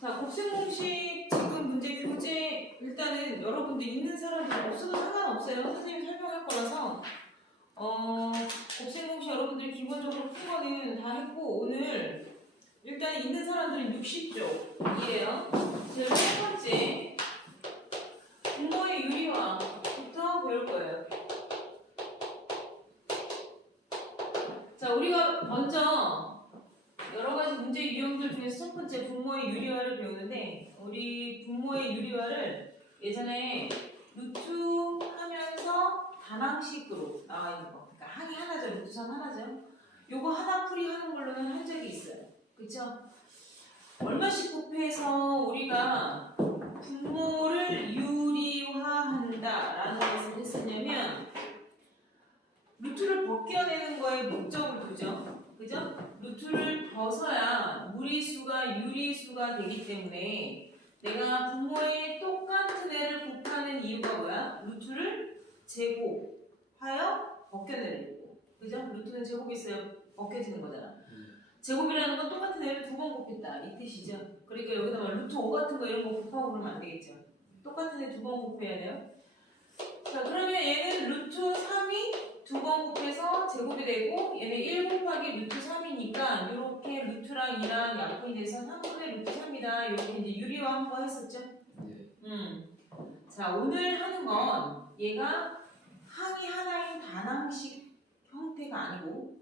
자, 곱셈 공식 지금 문제 교재 일단은 여러분들 있는 사람들 없어도 상관없어요. 선생님이 설명할 거라서 곱셈 공식 여러분들이 기본적으로 푼 거는 다 했고 오늘 일단 있는 사람들은 60쪽이에요. 제일 첫 번째 분모의 유리화부터 배울 거예요. 자, 우리가 먼저 여러 가지 문제 유형들 중에서 첫 번째 분모의 유리화를 배우는데 우리 분모의 유리화를 예전에 루트 하면서 단항식으로 나와 있는 거. 그러니까 항이 하나죠. 루트 3 하나죠. 요거 하나 풀이 하는 걸로는 한 적이 있어요. 그쵸? 얼마씩 곱해서 우리가 분모를 유리화한다라는 것을 했었냐면 루트를 벗겨내는 거에 목적을 두죠. 그죠? 루트를 벗어야 무리수가 유리수가 되기 때문에 내가 분모의 똑같은 애를 곱하는 이유가 뭐야? 루트를 제곱하여 벗겨내려고. 그죠? 루트는 제곱이 있어야 벗겨지는 거잖아. 제곱이라는 건 똑같은 애를 두 번 곱했다 이 뜻이죠. 그러니까 여기다가 루트 5 같은 거 이런 거 곱하고 그러면 안 되겠죠. 똑같은 애 두 번 곱해야 돼요. 자, 그러면 얘는 루트 3이 두 번 곱해서 제곱이 되고 얘는 1 곱하기 루트 3이니까 이렇게 루트랑 2랑 약분이 돼서 3분의 루트 3이다. 이렇게 이제 유리화 한 거 했었죠? 네. 자, 오늘 하는 건 얘가 항이 하나인 단항식 형태가 아니고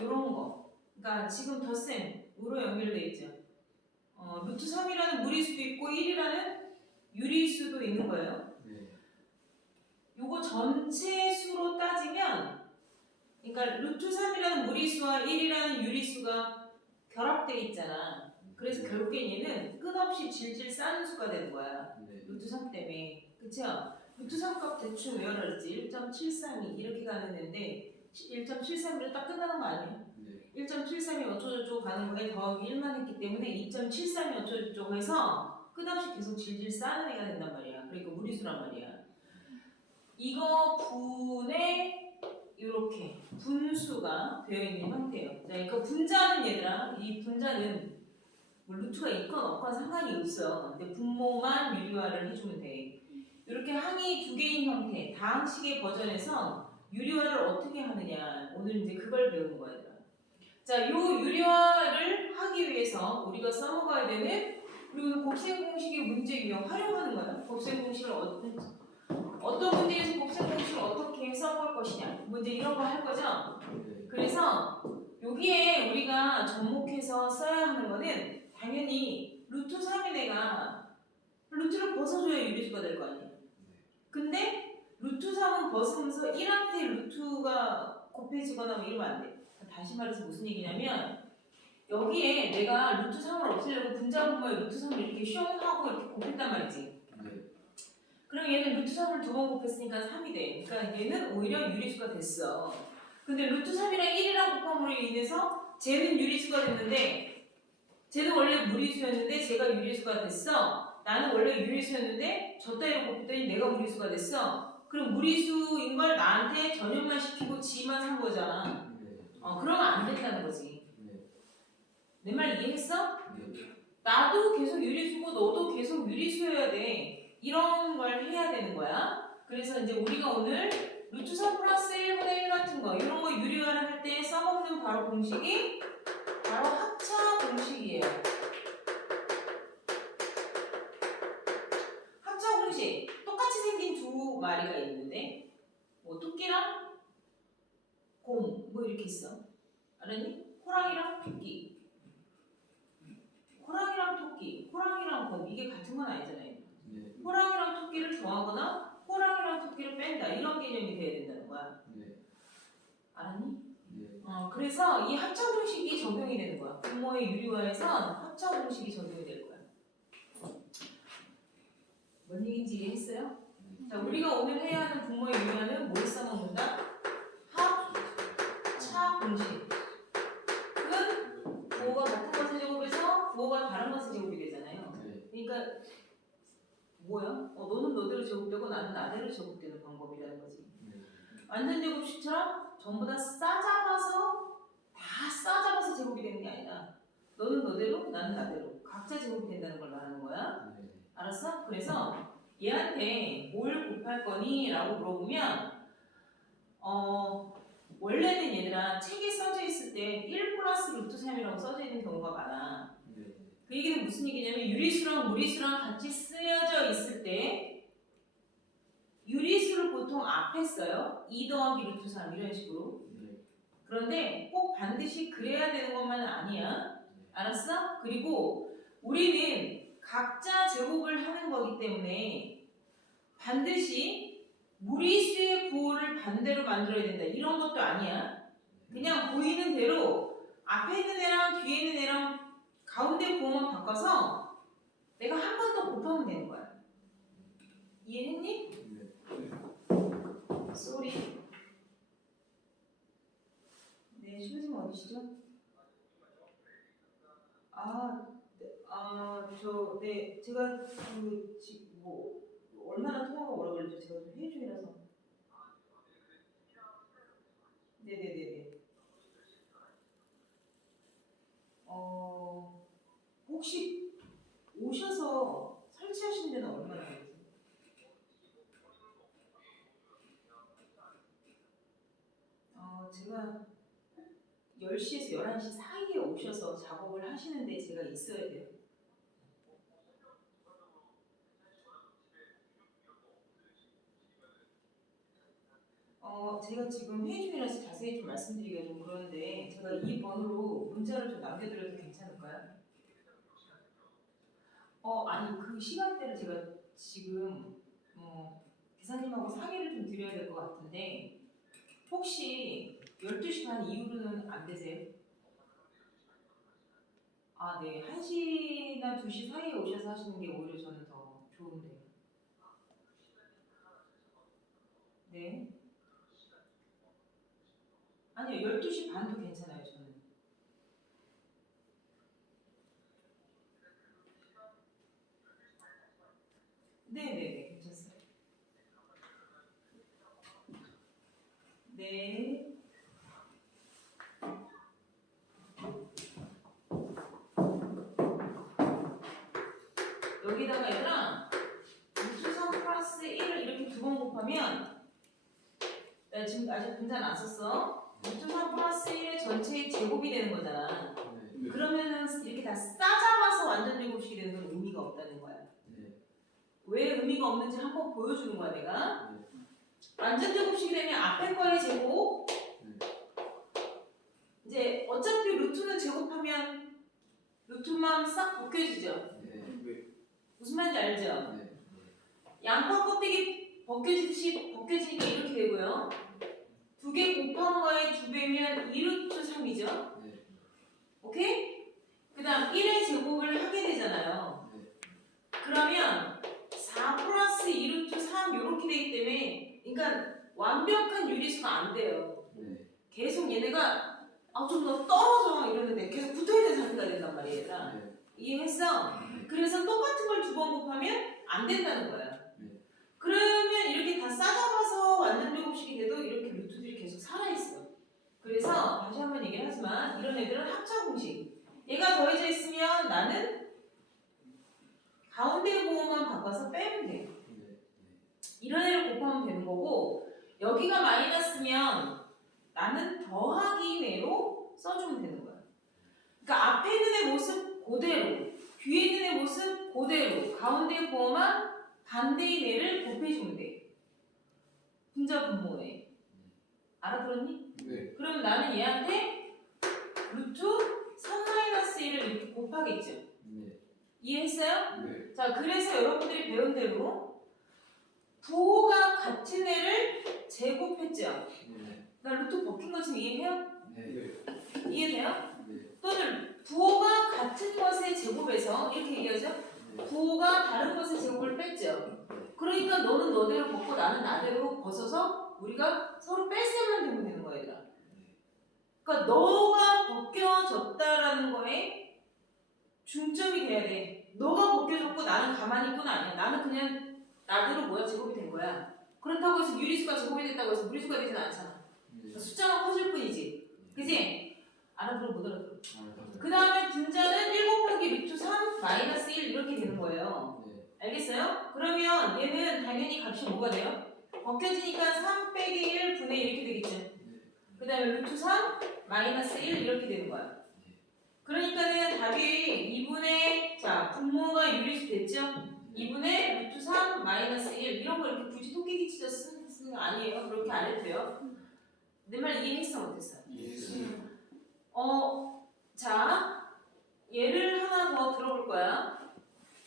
요런 거. 그러니까 지금 덧셈으로 연결되어 있죠. 루트 3이라는 무리수도 있고 1이라는 유리수도 있는 거예요. 요거 전체 수로 따지면 그러니까 루트 3이라는 무리수와 1이라는 유리수가 결합되어 있잖아. 그래서 결국엔 얘는 끝없이 질질 싸는 수가 되는 거야. 루트 3 때문에. 그쵸? 루트 3 값 대충 외워라 그랬지. 1.732 이렇게 가는 애인데 1.732로 딱 끝나는 거 아니에요? 1.73이 어쩌고저쩌고 가는 거에 더하기 1만 했기 때문에 2.73이 어쩌고저쩌고 해서 끝없이 계속 질질 싸는 애가 된단 말이야. 그러니까 무리수란 말이야. 이거 분에 이렇게 분수가 되어 있는 형태예요. 자, 그러니까 분자는 얘들아, 이 분자는 뭐 루트가 있건 없건 상관이 없어. 근데 분모만 유리화를 해주면 돼. 이렇게 항이 두 개인 형태, 다항식의 버전에서 유리화를 어떻게 하느냐. 오늘 이제 그걸 배우는 거야, 얘들아. 자, 요 유리화를 하기 위해서 우리가 써먹어야 되는 그리고 곱셈 공식의 문제 유형 활용하는 거예요. 곱셈 공식을 어떤 문제에서 곱셈 공식을 어떻게 써볼 것이냐. 문제 이런 거 할 거죠? 그래서 여기에 우리가 접목해서 써야 하는 거는 당연히 루트 3인 애가 루트를 벗어줘야 유리수가 될 거 아니에요. 근데 루트 3은 벗으면서 1한테 루트가 곱해지거나 뭐 이러면 안 돼. 다시 말해서 무슨 얘기냐면 여기에 내가 루트 3을 없애려고 분자 분모에 루트 3을 이렇게 숑 하고 이렇게 곱했단 말이지. 그럼 얘는 루트 3을 두 번 곱했으니까 3이 돼. 그러니까 얘는 오히려 유리수가 됐어. 근데 루트 3이랑 1이랑 곱함으로 인해서 쟤는 유리수가 됐는데 쟤는 원래 무리수였는데 쟤가 유리수가 됐어. 나는 원래 유리수였는데 저 따위로 곱했더니 내가 무리수가 됐어. 그럼 무리수인 걸 나한테 전염만 시키고 지만 산 거잖아. 그러면 안 된다는 거지. 내 말 이해했어? 나도 계속 유리수고 너도 계속 유리수여야 돼. 이런 걸 해야 되는 거야. 그래서 이제 우리가 오늘 루트 3 플러스 1분의 1 같은 거 이런 거 유리화를 할 때 써먹는 바로 공식이 바로 합차 공식이에요. 합차 공식 똑같이 생긴 두 마리가 있는데 뭐 토끼랑 곰 뭐 이렇게 있어. 알았니? 호랑이랑 토끼, 호랑이랑 토끼, 호랑이랑 곰 이게 같은 건 아니잖아요. 호랑이랑 토끼를 더하거나 호랑이랑 토끼를 뺀다 이런 개념이 돼야 된다는 거야. 알았니? 그래서 이 합차 공식이 적용이 되는 거야. 분모의 유리화에선 합차 공식이 적용이 될 거야. 뭔 얘기인지 이해했어요? 자, 우리가 오늘 해야 하는 분모의 유리화는 뭘 써먹는다? 합차 공식. 부호가 같은 것을 제곱해서 부호가 다른 것을 제곱이 되잖아요. 그러니까 뭐야? 너는 너대로 제곱되고 나는 나대로 제곱되는 방법이라는 거지. 완전 제곱식처럼 전부 다 싸잡아서 제곱이 되는 게 아니라 너는 너대로, 나는 나대로. 각자 제곱이 된다는 걸 말하는 거야. 알았어? 그래서 얘한테 뭘 곱할 거니? 라고 물어보면 원래는 얘들아 책에 써져 있을 때 1 플러스 루트 3이라고 써져 있는 경우가 많아. 그 얘기는 무슨 얘기냐면 유리수랑 무리수랑 같이 쓰여져 있을 때 유리수를 보통 앞에 써요. 2 더하기 루트 3 이런 식으로. 그런데 꼭 반드시 그래야 되는 것만은 아니야. 알았어? 그리고 우리는 각자 제곱을 하는 거기 때문에 반드시 무리수의 부호를 반대로 만들어야 된다. 이런 것도 아니야. 그냥 보이는 대로 앞에 있는 애랑 뒤에 있는 애랑 가운데 부호만 바꿔서 내가 한 번 더 곱하면 되는 거야. 이해했니? 쏘리. 네, 신부님 어디시죠? 네, 제가 얼마나 통화가 오래 걸렸죠? 제가 좀 회의 중이라서. 네네네네. 혹시 오셔서 설치하시는 데는 얼마나 걸리세요? 제가 10시에서 11시 사이에 오셔서 작업을 하시는데 제가 있어야 돼요. 제가 지금 회의 중이라서 자세히 좀 말씀드리기가 좀 그런데 제가 이 번호로 문자를 좀 남겨드려도 괜찮을까요? 아니 그 시간대를 제가 지금 기사님하고 상의를 좀 드려야 될 것 같은데 혹시 12시 반 이후로는 안 되세요? 네. 1시나 2시 사이에 오셔서 하시는 게 오히려 저는 더 좋은데요. 네. 아니요. 12시 반도 괜찮아요. 저는. 네네네. 괜찮습니다. 네. 여기다가 얘들아 루트 3 플러스 1을 이렇게 두 번 곱하면 나 지금 아직 분산 안 썼어. 루트 3 플러스 1의 전체의 제곱이 되는 거잖아. 그러면은 이렇게 다 싸잡아서 완전 제곱식이 되는 건 의미가 없다는 거야. 왜 의미가 없는지 한번 보여주는 거야 내가. 완전 제곱식이 되면 앞에 거의 제곱. 이제 어차피 루트는 제곱하면 루트만 싹 벗겨지죠. 무슨 말인지 알죠? 양파 껍데기 벗겨지듯이 벗겨지니까 이렇게 되고요. 두 개 곱한 거에 2배면 2루트 3이죠. 오케이? 그 다음 1의 제곱을 하게 되잖아요. 그러면 4 플러스 2루트 3 이렇게 되기 때문에 그러니까 완벽한 유리수가 안 돼요. 계속 얘네가 좀 더 떨어져 이러는데 계속 붙어있는 상태가 된단 말이야. 이해했어? 그래서 똑같은 걸 두 번 곱하면 안 된다는 거야. 그러면 이렇게 다 싸잡아서 완전 제곱식이 돼도 이렇게 루트들이 계속 살아있어. 그래서 다시 한번 얘기를 하지만 이런 애들은 합차 공식. 얘가 더해져 있으면 나는 가운데 부호만 바꿔서 빼면 돼. 이런 애를 곱하면 되는 거고 여기가 마이너스면 나는 더하기 내로 써주면 되는 거야. 그러니까 앞에 있는 애 모습 그대로, 뒤에 있는 애 모습 그대로, 가운데 부호만 반대의 내를 곱해주면 돼. 분자 분모에. 알아들었니? 네. 그럼 나는 얘한테 루트 3-1을 이렇게 곱하겠죠. 이해했어요? 네. 자, 그래서 여러분들이 배운 대로 부호가 같은 애를 제곱했죠. 나 루트 벗긴 거 지금 이해해요? 네. 이해돼요? 네. 또는 부호가 같은 것의 제곱에서 이렇게 얘기하죠. 부호가 다른 것의 제곱을 뺐죠. 그러니까 너는 너대로 벗고 나는 나대로 벗어서 우리가 서로 뺄셈만 되면 되는 거야, 얘들아. 그러니까 너가 벗겨졌다라는 거에 중점이 돼야 돼. 너가 벗겨졌고 나는 가만히 있고는 아니야. 나는 그냥 나대로 뭐야 제곱이 된 거야. 그렇다고 해서 유리수가 제곱이 됐다고 해서 무리수가 되진 않잖아. 숫자만 커질 뿐이지. 그지? 알아들어 못 알아들어? 그 다음에 분자는 1 곱하기 루트 3 마이너스 1 이렇게 되는 거예요. 알겠어요? 그러면 얘는 당연히 값이 뭐가 돼요? 벗겨지니까 3 빼기 1 분의 1 이렇게 되겠죠. 그 다음에 루트 3 마이너스 1 이렇게 되는 거야. 그러니까는 답이 2분의 자 분모가 유리수 됐죠? 2분의 루트 3 마이너스 1 이런 거 이렇게 굳이 토끼기 치자 쓰는 거 아니에요. 그렇게 안 해도 돼요. 내 말 이해했어 못했어? 자 예를 하나 더 들어볼 거야.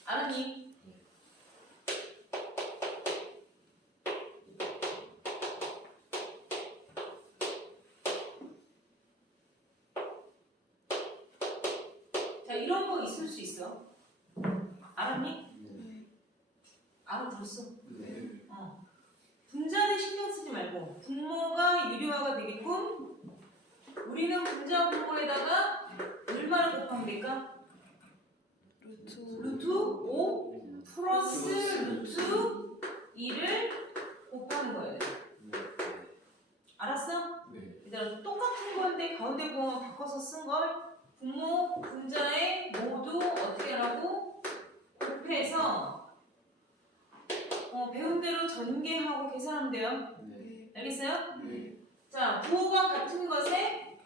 알았니? 자 이런 거 있을 수 있어. 알았니? 알아들었어? 분자는 신경 쓰지 말고 분모가 유리화가 되게끔 우리는 분자 분모에다가 얼마를 곱하면 될까? 루트 5 플러스 루트 2를 곱하는 거예요. 알았어? 얘들아 똑같은 건데 가운데 부호만 바꿔서 쓴 걸 분모 분자에 모두 어떻게 하라고? 곱해서 배운 대로 전개하고 계산하면 돼요. 알겠어요? 자, 부호가 같은 것에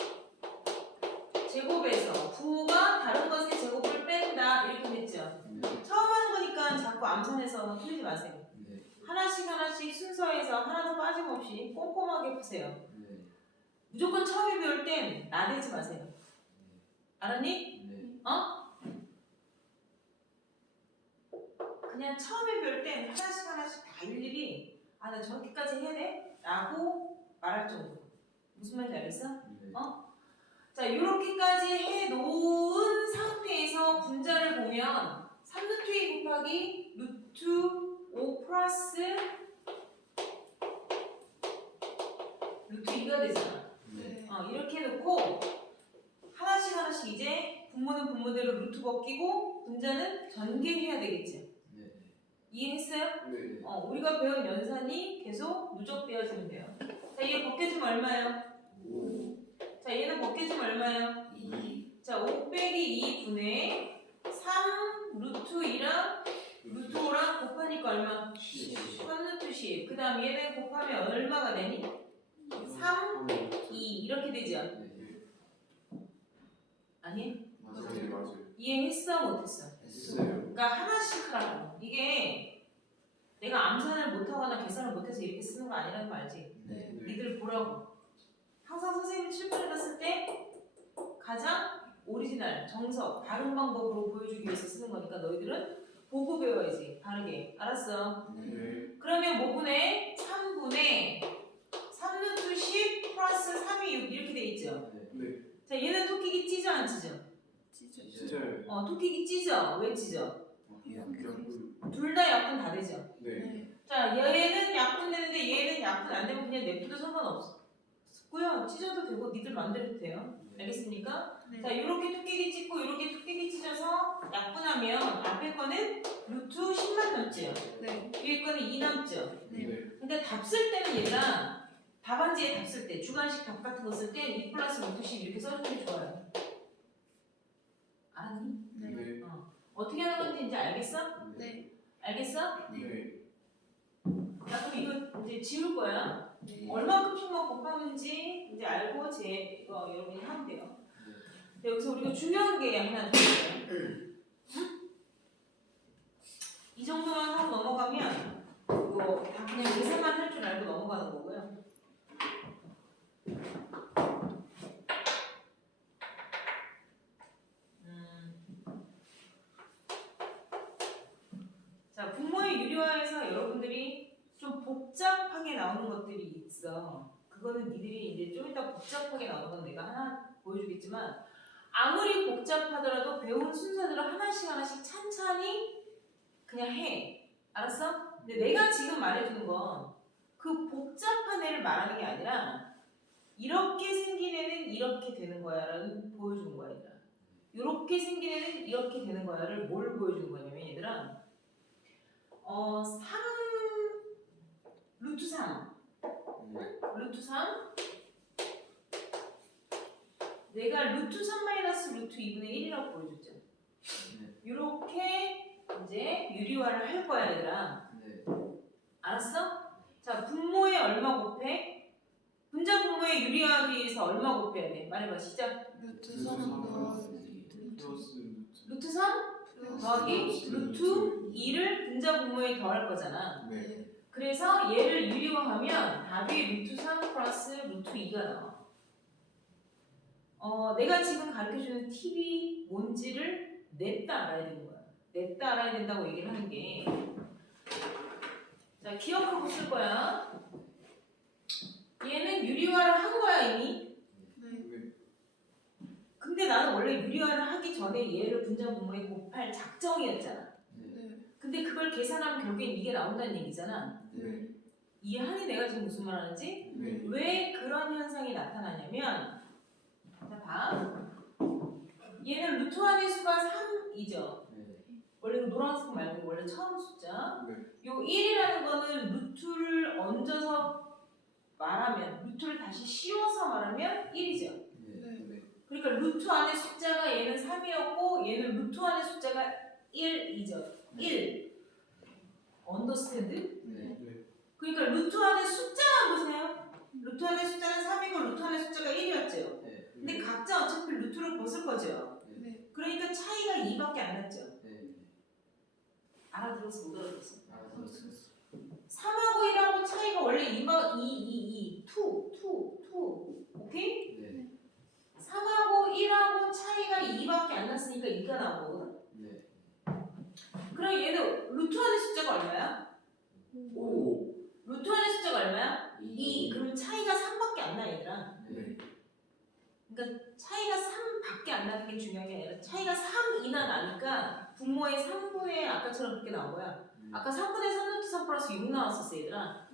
제곱해서 부호가 다른 것의 제곱을 뺀다 이렇게 됐죠. 처음 하는 거니까 자꾸 암산해서 틀리지 마세요. 하나씩 순서에서 하나도 빠짐없이 꼼꼼하게 보세요. 무조건 처음에 배울 땐 나대지 마세요. 알았니? 그냥 처음에 배울 땐 하나씩 다 일일이 나 저렇게까지 해야 돼? 라고 말할 정도로. 무슨 말인지 알겠어? 자, 이렇게까지 해놓은 상태에서 분자를 보면 3루트 2 곱하기 루트 5 플러스 루트 2가 되잖아. 이렇게 해놓고 하나씩 이제 분모는 분모대로 루트 벗기고 분자는 전개해야 되겠지. 이해했어요? 우리가 배운 연산이 계속 누적되어지면 돼요. 자, 얘 벗겨지면 얼마예요? 5. 자, 얘는 벗겨지면 얼마예요? 2. 자, 5 빼기 2분의 3 루트 2랑 루트 5랑 곱하니까 얼마? 3 루트 10. 그 다음 얘는 곱하면 얼마가 되니? 3, 2 이렇게 되죠? 아니? 맞아요. 이해했어? 못했어? 했어요. 그러니까 하나씩 하라고. 이게 내가 암산을 못하거나 계산을 못해서 이렇게 쓰는 거 아니라는 거 알지? 니들 보라고. 항상 선생님이 칠판에다 쓸 때 가장 오리지널, 정석, 바른 방법으로 보여주기 위해서 쓰는 거니까 너희들은 보고 배워야지. 바르게. 알았어? 그러면 뭐분의 3분의 3루트 10 플러스 3이 6 이렇게 돼 있죠? 자, 얘는 토끼기 찢어 안 찢어? 진짜요? 토끼기 찢어. 왜 찢어? 약분. 둘 다 약분 다 되죠? 네. 자, 얘는 약분 되는데 얘는 약분 안 되면 그냥 냅둬도 상관없고요. 찢어도 되고 니들 마음대로 돼요. 알겠습니까? 자, 이렇게 토끼기 찢고 이렇게 토끼기 찢어서 약분하면 앞에 거는 루트 10만 남지요. 위에 거는 2 남죠. 근데 답 쓸 때는 얘랑 답안지에 답 쓸 때 주관식 답 같은 거 쓸 때 2 플러스 루트 10 이렇게 써주는 게 좋아요. 알았니? 어떻게 하는 건지 이제 알겠어? 알겠어? 자, 그럼 이거 이제 지울 거야. 얼마큼씩만 곱하는지 이제 알고 여러분이 하면 돼요. 여기서 우리가 중요한 게 하나 있어요. 이 정도만 하고 넘어가면 이거 다 그냥 계산만 할 줄 알고 넘어가는 거고요. 자, 분모의 유리화에서 여러분들이 좀 복잡하게 나오는 것들이 있어. 그거는 니들이 이제 좀 이따 복잡하게 나오는 건 내가 하나 보여주겠지만 아무리 복잡하더라도 배운 순서대로 하나씩 찬찬히 그냥 해. 알았어? 근데 내가 지금 말해주는 건 그 복잡한 애를 말하는 게 아니라 이렇게 생긴 애는 이렇게 되는 거야 라는 보여주는 거야 얘들아. 이렇게 생긴 애는 이렇게 되는 거야 를 뭘 보여주는 거냐면 얘들아 3 루트 3 루트 3 내가 루트 3 마이너스 루트 2분의 1이라고 보여줬죠. 이렇게 이제 유리화를 할 거야, 얘들아. 알았어? 자, 분모에 얼마 곱해? 분자 분모에 유리화하기 위해서 얼마 곱해야 돼? 말해봐, 시작. 루트 3 플러스 루트 3 더하기 루트 2를 분자 분모에 더할 거잖아. 네. 그래서 얘를 유리화하면 답이 루트 3 플러스 루트 2가 나와. 내가 지금 가르쳐주는 팁이 뭔지를 냈다 알아야 되는 거야. 냈다 알아야 된다고 얘기를 하는 게. 자, 기억하고 쓸 거야. 얘는 유리화를 한 거야, 이미. 네. 근데 나는 원래 유리화를 하기 전에 얘를 분자 분모에 곱할 작정이었잖아. 근데 그걸 계산하면 결국엔 이게 나온다는 얘기잖아. 네. 이해하니 내가 지금 무슨 말 하는지? 네. 왜 그런 현상이 나타나냐면, 자, 봐. 얘는 루트 안의 수가 3이죠. 원래 그 노란색 말고 원래 처음 숫자. 네. 요 1이라는 거는 루트를 얹어서 말하면, 루트를 다시 씌워서 말하면 1이죠. 네. 그러니까 루트 안의 숫자가 얘는 3이었고 얘는 루트 안의 숫자가 1이죠. 1. 언더스탠드? 네. 그러니까 루트 안의 숫자만 보세요. 루트 안의 숫자는 3이고 루트 안의 숫자가 1이었죠. 근데 각자 어차피 루트를 벗을 거죠. 네. 그러니까 차이가 2밖에 안 났죠. 알아들었어? 못 알아들었어? 3하고 1하고 차이가 원래 2. 오케이? 3하고 1하고 차이가 2밖에 안 났으니까 2가 나온 거거든? 그럼 얘는 루트 안의 숫자가 얼마야? 5. 루트 안의 숫자가 얼마야? 2. 그럼 차이가 3밖에 안 나, 얘들아. 네. 그러니까 차이가 3밖에 안 나는 게 중요한 게 아니라 차이가 3 이나 나니까 분모의 3분의 아까처럼 그렇게 나온 거야. 아까 3분의 3 루트 3 플러스 6 나왔었어, 얘들아.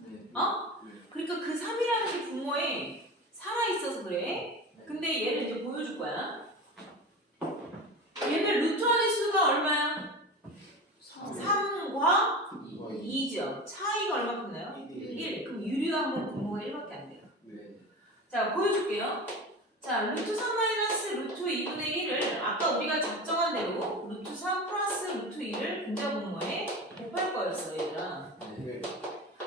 그러니까 그 3이라는 게 분모에 살아있어서 그래. 근데 얘를 이제 보여줄 거야. 얘는 루트 안의 수가 얼마야? 3과 2죠. 차이가 얼마큼 나요? 1. 그럼 유리화하면 분모가 1밖에 안 돼요. 자, 보여줄게요. 자, 루트 3 마이너스 루트 2분의 1을 아까 우리가 작정한 대로 루트 3 플러스 루트 2를 분자 분모에 곱할 거였어, 얘들아. 네.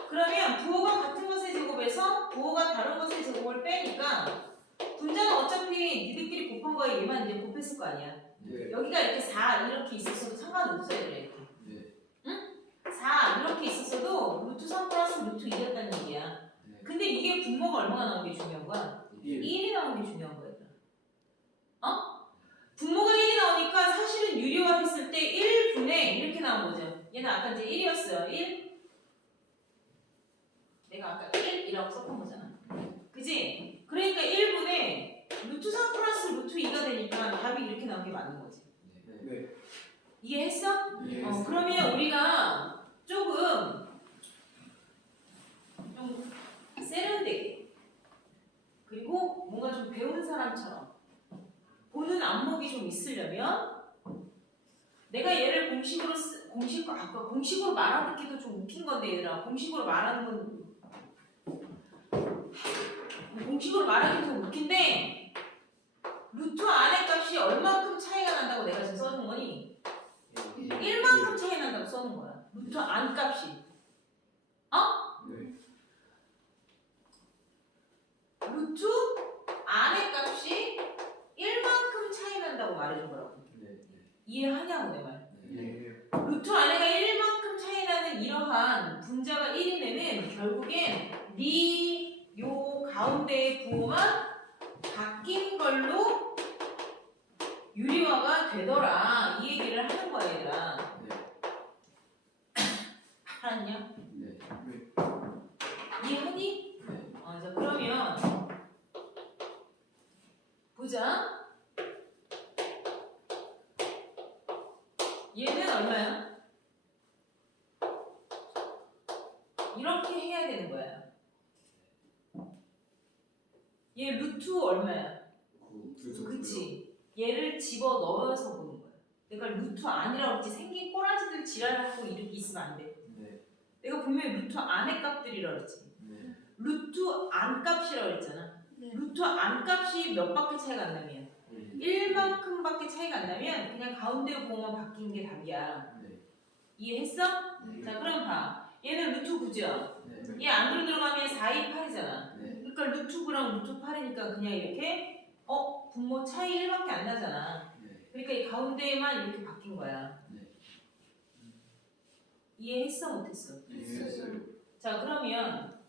그러면 부호가 같은 것의 제곱에서 부호가 다른 것의 제곱을 빼니까 분자는 어차피 니들끼리 곱한 거에 얘만 이제 곱했을 거 아니야. 네. 여기가 이렇게 4 이렇게 있었어도 상관없어요, 그래. 응? 4 이렇게 있었어도 루트 3 플러스 루트 2였다는 얘기야. 근데 이게 분모가 얼마나 나오는 게 중요한 거야? 1이 나오는 게 중요한 거야. 분모가 1이 나오니까 사실은 유리화 했을 때 1분의 이렇게 나온 거죠. 얘는 아까 이제 1이었어요. 1. 내가 아까 1이라고 썼던 거잖아. 그지? 그러니까 1분의 루트 3 플러스 루트 2가 되니까 답이 이렇게 나온 게 맞는 거지. 네. 이해했어? 네. 그러면 우리가 조금 좀 세련되게 그리고 뭔가 좀 배운 사람처럼 보는 안목이 좀 있으려면 내가 얘를 공식으로 말하기도 좀 웃긴 건데 얘들아 공식으로 말하는 건 공식으로 말하기도 좀 웃긴데 루트 안의 값이 얼마큼 차이가 난다고 내가 지금 써준 거니? 1만큼 차이 난다고 써는 거야. 루트 안 값이. 네. 루트 안의 값이 1만큼 차이 난다고 말해준 거라고. 이해하냐고 내 말. 네. 루트 안에가 1만큼 차이 나는 이러한 분자가 1이면은 결국엔 요 가운데의 부호만 바뀐 걸로 유리화가 되더라. 이 얘기를 하는 거야, 얘들아. 알았냐? 이해하니? 자, 그러면 보자. 얘는 얼마야? 이렇게 해야 되는 거야. 얘 루트 얼마야? 그치? 얘를 집어 넣어서 보는 거야. 내가 루트 아니라고 했지. 생긴 꼬라지들 지랄하고 이렇게 있으면 안 돼. 내가 분명히 루트 안의 값들이라고 했지. 루트 안 값이라고 했잖아. 루트 안 값이 몇 밖에 차이가 안 나면 1만큼밖에 차이가 안 나면 그냥 가운데 부호만 바뀐 게 답이야. 네. 이해했어? 자, 그럼 봐. 얘는 루트 9죠? 네. 얘 안으로 들어가면 4, 2, 8이잖아. 네. 그러니까 루트 9랑 루트 8이니까 그냥 이렇게 분모 차이 1밖에 안 나잖아. 네. 그러니까 이 가운데만 이렇게 바뀐 거야. 네. 이해했어? 못했어? 이해했어요. 자, 그러면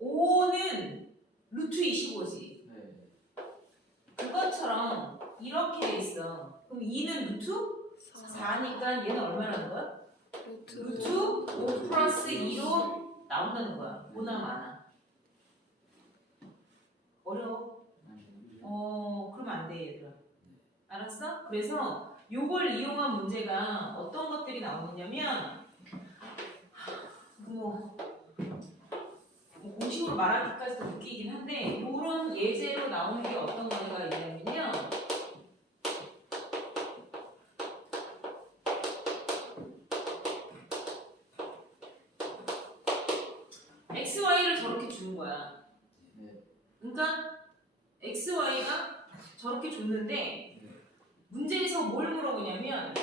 5는 루트 25지. 네. 그것처럼 이렇게 돼 있어. 그럼 2는 루트 4니까 얘는 얼마라는 거야? 루트 5 플러스 2로 나온다는 거야. 뭐나 많아. 어려워? 그럼 안 돼, 얘들아. 알았어? 그래서 요걸 이용한 문제가 어떤 것들이 나오느냐면 공식으로 말하기까지도 웃기긴 한데 이런 예제로 나오는 게 어떤 거가 있냐면요. x, y를 저렇게 주는 거야. 그러니까 x, y가 저렇게 줬는데 문제에서 뭘 물어보냐면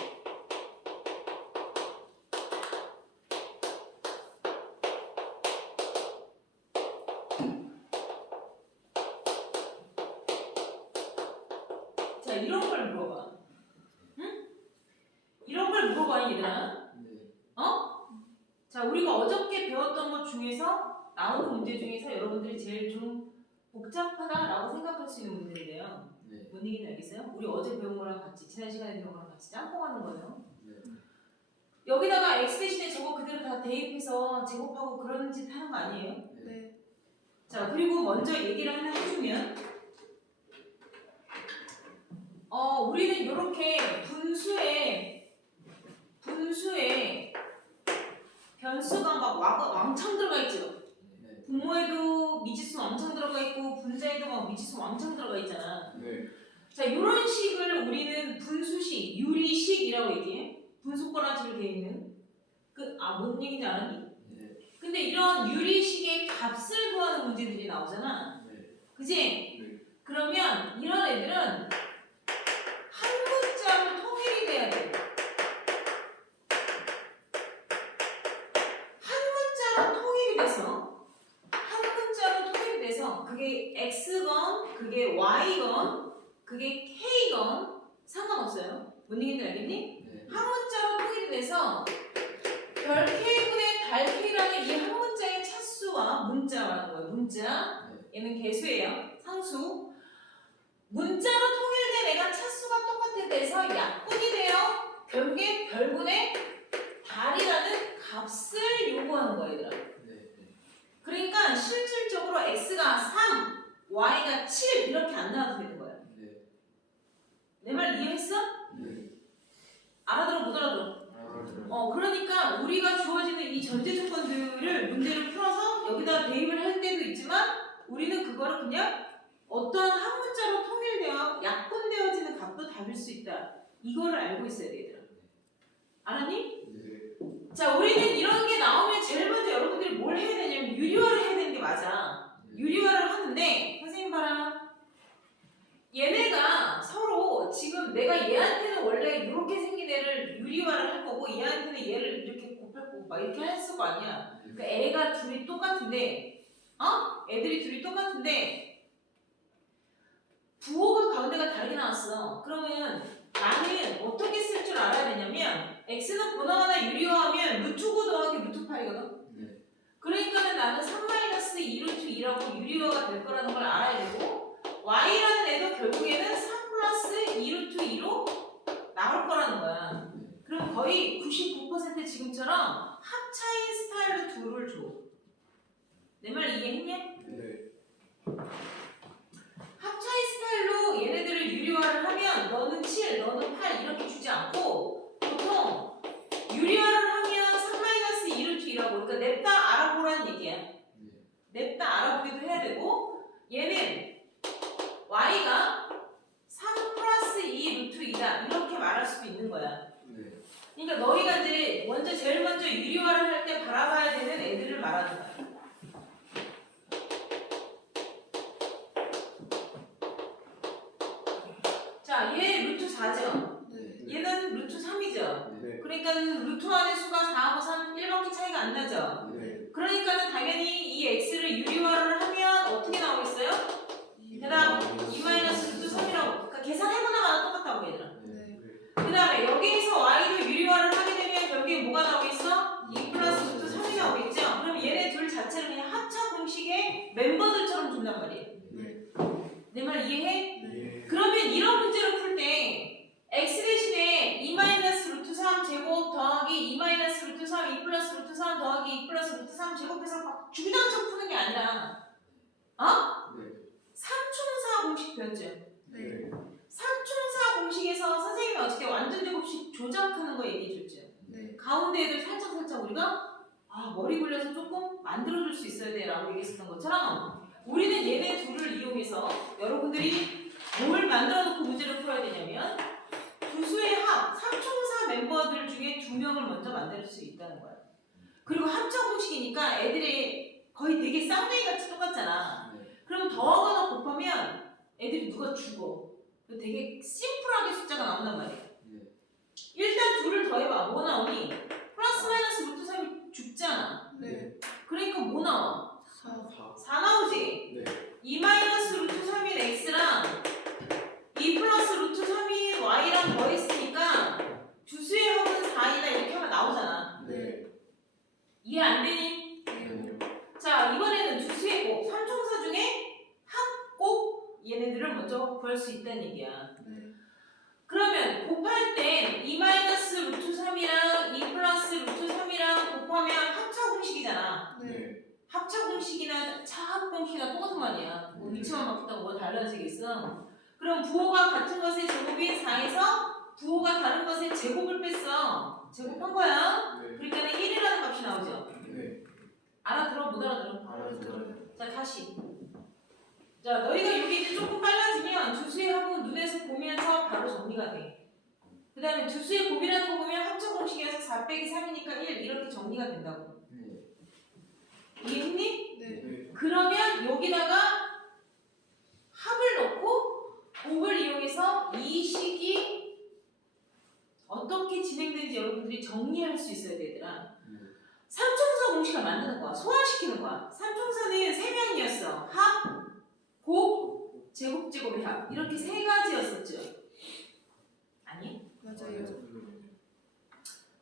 자, 이런 걸 물어봐. 응? 이런 걸 물어봐, 얘들아. 자, 우리가 어저께 배웠던 것 중에서 나오는 문제 중에서 여러분들이 제일 좀 복잡하다라고 생각할 수 있는 문제인데요. 뭔 얘기인지 알겠어요? 우리 어제 배운 거랑 같이, 지난 시간에 배운 거랑 같이 짬뽕하는 거예요. 여기다가 x 대신에 저거 그대로 다 대입해서 제곱하고 그런 짓 하는 거 아니에요? 네. 자, 그리고 먼저 얘기를 하나 해주면 우리는 이렇게 분수에 변수가 막 왕창 들어가 있죠. 분모에도 미지수 왕창 들어가 있고 분자에도 막 미지수 왕창 들어가 있잖아. 네. 자, 이런 식을 우리는 분수식, 유리식이라고 얘기해. 분수권화지로 되어 있는 뭔 얘기인지 알았니? 근데 이런 유리식의 값을 구하는 문제들이 나오잖아. 그지? 그러면 이런 애들은 한 문자로 통일이 돼야 돼. 한 문자로 통일이 돼서 그게 x건 그게 y건 그게 k건 상관없어요. 뭔 얘기인지 알겠니? 한 문자로 통일이 돼서 별 k분의 달 k라는 이 한 문자의 차수와 문자라는 거예요. 문자. 얘는 개수예요. 상수. 문자로 통일된 애가 차수가 똑같아 돼서 약분이 돼요. 결국에 별분의 달이라는 값을 요구하는 거예요, 얘들아. 그러니까 실질적으로 x가 3, y가 7 이렇게 안 나와도 되는 거야. 내 말 이해했어? 알아들어 못 알아들어? 그러니까 우리가 주어지는 이 전제 조건들을 문제를 풀어서 여기다 대입을 할 때도 있지만 우리는 그거를 그냥 어떠한 한 문자로 통일되어 약분되어지는 값도 답일 수 있다. 이거를 알고 있어야 돼, 얘들아. 알았니? 자, 우리는 이런 게 나오면 제일 먼저 여러분들이 뭘 해야 되냐면 유리화를 해야 되는 게 맞아. 유리화를 하는데 선생님 봐라. 얘네가 서로 지금 내가 얘한테는 원래 이렇게 생긴 애를 유리화를 할 거고 얘한테는 얘를 이렇게 곱할 거고 막 이렇게 했을 거 아니야. 그러니까 애가 둘이 똑같은데 애들이 둘이 똑같은데 부호가 가운데가 다르게 나왔어. 그러면 나는 어떻게 쓸 줄 알아야 되냐면 x는 보나마나 유리화하면 루트 9 더하기 루트 8이거든. 그러니까는 나는 3-2 루트 2라고 유리화가 될 거라는 걸 알아야 되고 y라는 애도 결국에는 3 플러스 2 루트 2로 나올 거라는 거야. 그럼 거의 99% 지금처럼 합차인 스타일로 둘을 줘. 내 말 이해했냐? 합차인 스타일로 얘네들을 유리화를 하면 너는 7, 너는 8 이렇게 주지 않고 보통 유리화를 하면 3-2 루트 2라고 그러니까 냅다 알아보라는 얘기야. 냅다 알아보기도 해야 되고 얘는 y가 3 플러스 2 루트 2다 이렇게 말할 수도 있는 거야. 그러니까 너희가 이제 제일 먼저 유리화를 할 때 바라봐야 되는 애들을 말하는 거야. 네. 그러니까는 루트 안의 수가 4하고 3, 1밖에 차이가 안 나죠. 네. 그러니까는 당연히 이 x를 유리화를 하면 어떻게 나오겠어요? 대답 2-루트3이라고. 그러니까 계산해보나 마나 똑같다고 얘들아. 네. 그 다음에 여기에서 y도 유리화를 하게 되면 여기에 뭐가 나오겠어? 2+루트3이 나오겠죠? 그럼 얘네 둘 자체를 그냥 합차 공식의 멤버들처럼 준단 말이에요. 네. 내 말 이해해? 네. 그러면 이런 문제를 풀 때 x 대신에 2-루트3 제곱 더하기 2-루트3 2+루트3 더하기 2+루트3 제곱해서 막 주구장창 푸는 게 아니라 네. 삼총사 공식 배웠죠? 네. 삼총사 공식에서 선생님이 어떻게 완전 제곱식 조작하는 거 얘기해줬죠? 네. 가운데 애들 살짝 우리가 머리 굴려서 조금 만들어줄 수 있어야 돼 라고 얘기했었던 것처럼 우리는 얘네 둘을 이용해서 여러분들이 뭘 만들어 놓고 문제를 풀어야 되냐면 두 수의 합, 삼총사 멤버들 중에 2명을 먼저 만들 수 있다는 거야. 그리고 합차 공식이니까 애들이 거의 되게 쌍둥이 같이 똑같잖아. 그럼 더하거나 곱하면 애들이 누가 죽어. 되게 심플하게 숫자가 나온단 말이야. 일단 둘을 더해봐. 뭐 나오니? 플러스 마이너스 루트 3이 죽잖아. 네. 그러니까 뭐 나와? 4. 4 나오지? 네. 2 마이너스 루트 3인 x랑 2 플러스 루트 3인 y랑 더했으니까 두 수의 합은 4이다 이렇게 하면 나오잖아. 네. 이해 안 되니? 네. 자, 이번에는 두 수의 곱, 삼총사 중에 합곱 얘네들을 먼저 구할 수 있다는 얘기야. 그러면 곱할 땐 2 마이너스 루트 3이랑 2 플러스 루트 3이랑 곱하면 합차 공식이잖아. 네. 합차 공식이나 차합 공식이나 똑같은 말이야. 뭐 위치만 바뀌었다고 뭐가 달라지겠어? 그럼 부호가 같은 것의 제곱인 4에서 부호가 다른 것의 제곱을 뺐어. 제곱한 거야. 네. 그러니까 1이라는 값이 나오죠. 네. 알아들어? 못 알아들어? 알아들어요. 자, 다시. 자, 너희가 여기 이제 조금 빨라지면 두 수의 합은 눈에서 보면서 바로 정리가 돼. 그 다음에 두 수의 곱이라는 거 보면 합차 공식이라서 4 빼기 3이니까 1 이렇게 정리가 된다고. 이해했니? 네. 그러면 여기다가 합을 넣고 곱을 이용해서 이 식이 어떻게 진행되는지 여러분들이 정리할 수 있어야 되더라. 삼총사 공식을 만드는 거야. 소화시키는 거야. 삼총사는 3명이었어. 합, 곱, 제곱의 합. 이렇게 3가지였었죠. 아니? 맞아요.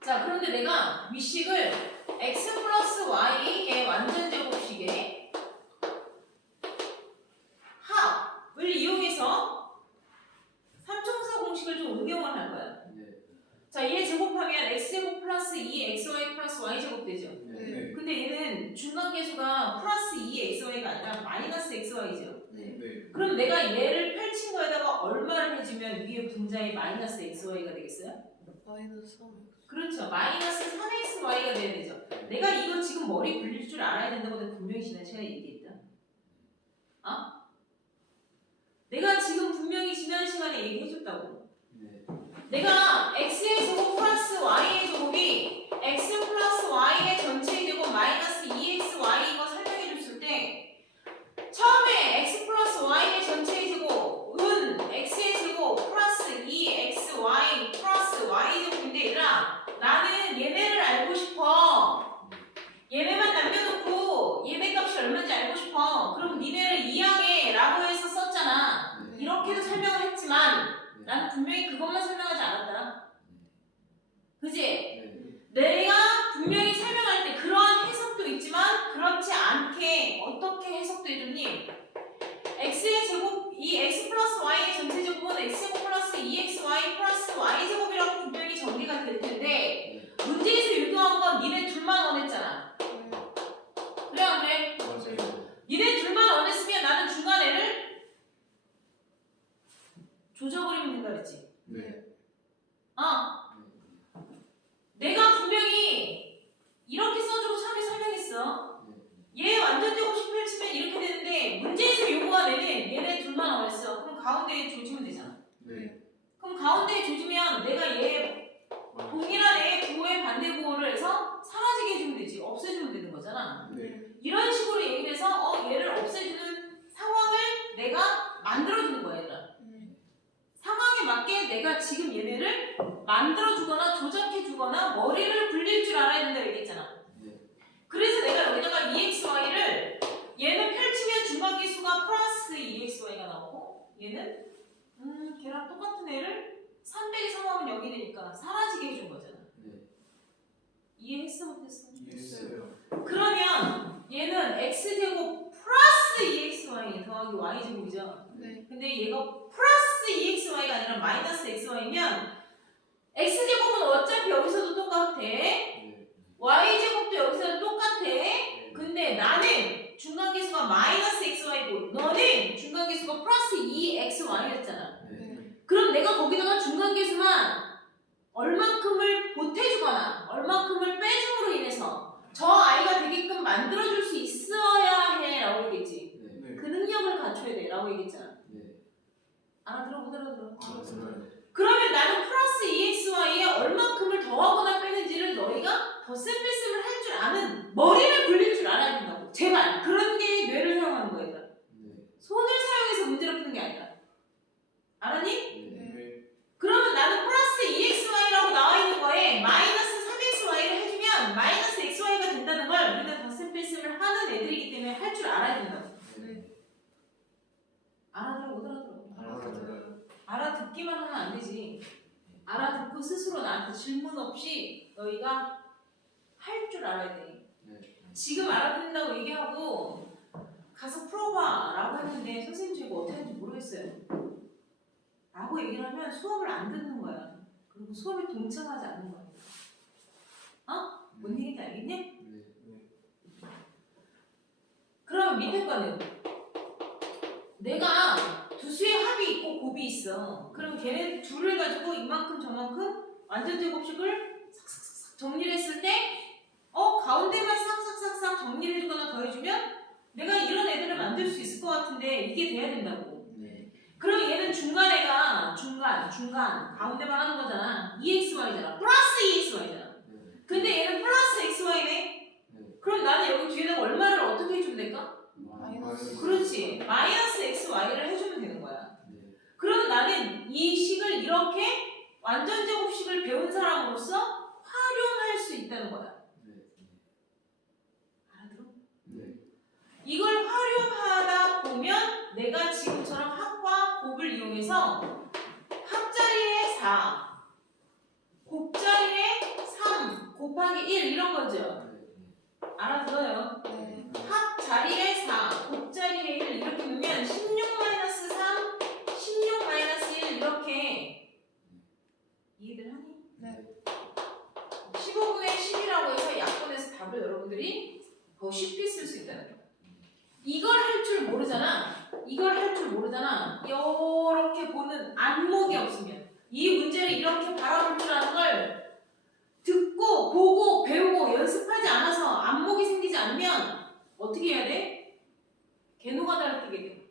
자, 그런데 내가 위식을 x 플러스 y의 완전 제곱식의 합을 이용해서 삼총사 공식을 좀 응용을 할 거야. 자, 얘 제곱하면 x제곱 플러스 2xy 플러스 y제곱 되죠. 네. 근데 얘는 중간계수가 플러스 2xy가 아니라 마이너스 xy죠. 네. 그럼 내가 얘를 펼친 거에다가 얼마를 해주면 위에 분자에 마이너스 xy가 되겠어요? 마이너스 3. 그렇죠. 마이너스 3xy가 돼야 되죠. 내가 이거 지금 머리 굴릴 줄 알아야 된다고 내가 분명히 지난 시간에 얘기했다. 내가 지금 분명히 지난 시간에 얘기해줬다고. 내가 x의 제곱 플러스 y의 제곱이 x 플러스 y의 전체의 제곱 마이너스 2xy 이거 설명해 줬을 때 처음에 x 플러스 y의 전체의 제곱은 x의 제곱 플러스 2xy 플러스 y 제곱인데 얘들아 나는 얘네를 알고 싶어. 얘네만 남겨놓고 얘네 값이 얼마인지 알고 싶어. 그럼 니네를 이항해 라고 해서 썼잖아. 이렇게도 설명을 했지만 나는 분명히 그것만 설명하지 않았다. 만들어주거나 조작해주거나 머리를 굴릴 줄 알아야 된다 얘기했잖아. 그래서 내가 여기다가 EXY를 얘는 펼치면 중간계수가 플러스 EXY가 나오고 얘는 걔랑 똑같은 애를 3 빼기 3 하면 0이 되니까 사라지게 해준 거잖아. 이해했어 못했어? 이해했어요. 그러면 얘는 x제곱 플러스 EXY 더하기 y제곱이죠. 네. 근데 얘가 플러스 EXY가 아니라 마이너스 XY면 x제곱은 어차피 여기서도 똑같아. y제곱도 여기서도 똑같아. 근데 나는 중간계수가 마이너스 XY고 너는 중간계수가 플러스 2XY였잖아. 그럼 내가 거기다가 중간계수만 얼만큼을 보태주거나 얼만큼을 빼줌으로 인해서 저 아이가 되게끔 만들어줄 수 있어야 해 라고 얘기했지. 그 능력을 갖춰야 돼 라고 얘기했잖아. 알아들어 못 알아들어? 그러면 나는 플러스 EXY에 얼만큼을 더하거나 빼는지를 너희가 덧셈 뺄셈을 할 줄 아는 머리를 굴릴 줄 알아야 된다고. 제발 그런 게 뇌를 사용하는 거야. 얘들아. 손을 사용해서 문제를 푸는 게 아니라. 알았니? 그러면 나는 플러스 EXY라고 나와 있는 거에 마이너스 3XY를 해주면 마이너스 XY가 된다는 걸 우리가 덧셈 뺄셈을 하는 애들이기 때문에 할 줄 알아야 된다고. 알아들어 못 알아들어? 알아듣기만 하면 안 되지. 알아듣고 스스로 나한테 질문 없이 너희가 할 줄 알아야 돼. 지금 알아듣는다고 얘기하고 가서 풀어봐 라고 했는데 선생님 저 이거 어떻게 하는지 모르겠어요 라고 얘기를 하면 수업을 안 듣는 거야. 그리고 수업에 동참하지 않는 거야. 어? 뭔 얘기인지 알겠니? 그러면 밑에 거는 내가 두 수의 합이 있고 곱이 있어. 그럼 걔네 둘을 가지고 이만큼 저만큼 완전제곱식을 싹싹싹 정리를 했을 때 가운데만 싹싹싹싹 정리를 해주거나 더해주면 내가 이런 애들을 만들 수 있을 것 같은데 이게 돼야 된다고. 그럼 얘는 중간 애가 중간 가운데만 하는 거잖아. EXY잖아. 플러스 EXY잖아. 근데 얘는 플러스 XY네. 그럼 나는 여기 뒤에다가 얼마를 어떻게 해주면 될까? 그렇지. 마이너스 XY를 해주면 되는 거야. 그러면 나는 이 식을 이렇게 완전제곱식을 배운 사람으로서 활용할 수 있다는 거야. 알아들어? 이걸 활용하다 보면 내가 지금처럼 합과 곱을 이용해서 합자리에 4, 곱자리에 3 곱하기 1 이런 거죠. 알아들어요? 합자리에 4, 곱자리에 1 이렇게 놓으면 16-3, 16-1 이렇게 이해들 하니? 15분의 10이라고 해서 약분해서 답을 여러분들이 더 쉽게 쓸 수 있다는 거예요. 이걸 할 줄 모르잖아. 이렇게 보는 안목이 없으면 이 문제를 이렇게 바라볼 줄 아는 걸 듣고 보고 배우고 연습하지 않아서 안목이 생기지 않으면 어떻게 해야 돼? 개노가다를 뛰게 돼.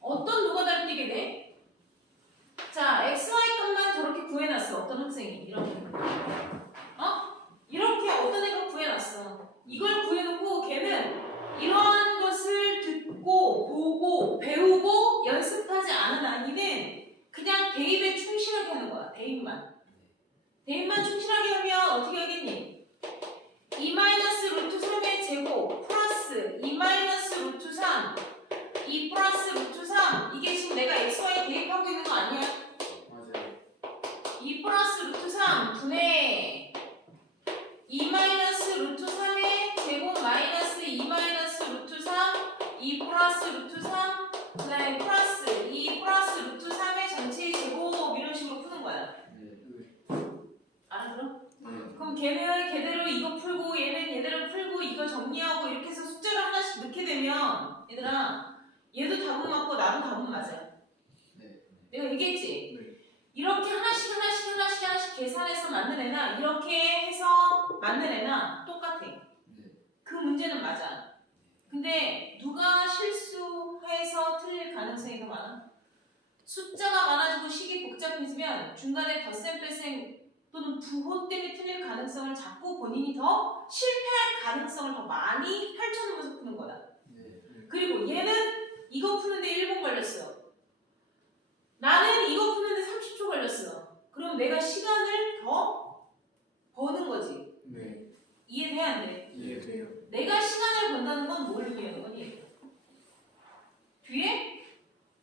어떤 노가다를 뛰게 돼? 자, XY 값만 저렇게 구해놨어. 어떤 학생이 이렇게 이렇게 어떤 애가 구해놨어. 이걸 구해놓고 걔는 이러한 것을 듣고 보고 배우고 연습하지 않은 아이는 그냥 대입에 충실하게 하는 거야. 대입만 충실하게 하면 어떻게 하겠니? 2-루트3의 제곱 플러스 2-루트3 2 플러스 루트 3 이게 지금 내가 XY 대입하고 있는 거 아니야? 2 플러스 루트 3 분의 2-루트3의 제곱 마이너스 2-루트3 2 플러스 루트 3 그 다음에 플러스 2 플러스 루트 3의 전체의 제곱 이런 식으로 푸는 거야. 알아들어? 그럼 걔는 걔대로 이거 풀고 얘는 얘대로 풀고 이거 정리하고 이렇게 해서 숫자를 하나씩 넣게 되면 얘들아 얘도 답은 맞고 나도 답은 맞아. 내가 얘기했지? 이렇게 하나씩 계산해서 맞는 애나 이렇게 해서 맞는 애나 똑같아. 그 문제는 맞아. 근데 누가 실수해서 틀릴 가능성이 더 많아? 숫자가 많아지고 식이 복잡해지면 중간에 덧셈 뺄셈 또는 부호 때문에 틀릴 가능성을 자꾸 본인이 더 실패할 가능성을 더 많이 펼쳐놓으면서 푸는 거야. 그리고 얘는 이거 푸는데 1분 걸렸어. 나는 이거 푸는데 내가 시간을 더 버는 거지. 네. 이해돼 안 돼? 이해돼요. 내가 시간을 번다는 건 뭘 의미하는 거니? 뒤에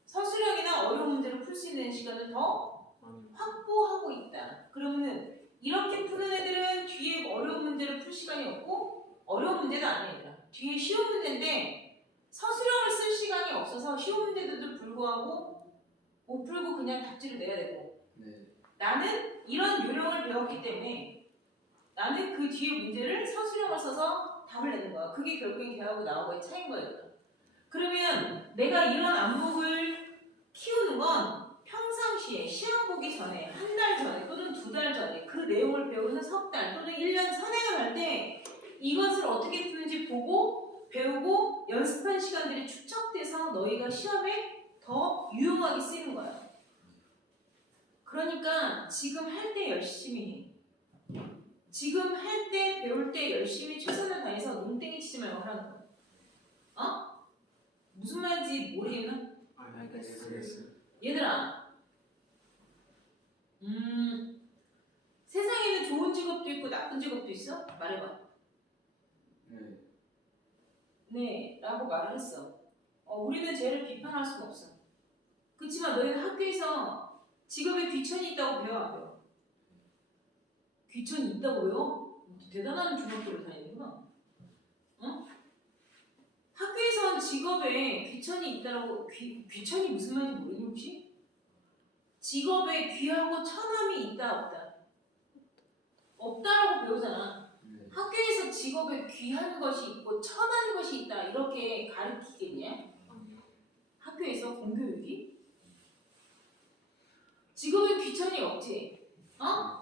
서술형이나 어려운 문제를 풀 수 있는 시간을 더 확보하고 있다. 그러면은 이렇게 푸는 애들은 뒤에 어려운 문제를 풀 시간이 없고 어려운 문제도 아니야. 뒤에 쉬운 문제인데 서술형을 쓸 시간이 없어서 쉬운 문제들도 불구하고 못 풀고 그냥 답지를 내야 되고 네. 나는 이런 요령을 배웠기 때문에 나는 그 뒤에 문제를 서술형을 써서 답을 내는 거야. 그게 결국엔 걔하고 나하고의 차이인 거예요. 그러면 내가 이런 안목을 키우는 건 평상시에 시험 보기 전에 한 달 전에 또는 두 달 전에 그 내용을 배우는 석 달 또는 1년 선행을 할 때 이것을 어떻게 푸는지 보고 배우고 연습한 시간들이 축적돼서 너희가 시험에 더 유용하게 쓰이는 거야. 그러니까 지금 할 때 열심히 해. 지금 할 때 배울 때 열심히 최선을 다해서 농땡이 치지 말고 하라는 거야. 어? 무슨 말인지 모르겠나? 알겠어요. 얘들아, 세상에는 좋은 직업도 있고 나쁜 직업도 있어? 말해봐. 네. 네, 라고 말을 했어. 우리는 쟤를 비판할 수는 없어. 그렇지만 너희는 학교에서 직업에 귀천이 있다고 배워 안 배워? 귀천이 있다고 배워? 대단한 중학교를 다니는구나. 어? 학교에선 직업에 귀천이 있다라고 귀천이 무슨 말인지 모르니 혹시? 직업에 귀하고 천함이 있다 없다? 없다라고 배우잖아. 네. 학교에서 직업에 귀한 것이 있고 천한 것이 있다 이렇게 가르치겠냐? 학교에서 공교육이? 직업에 귀천이 없지? 어?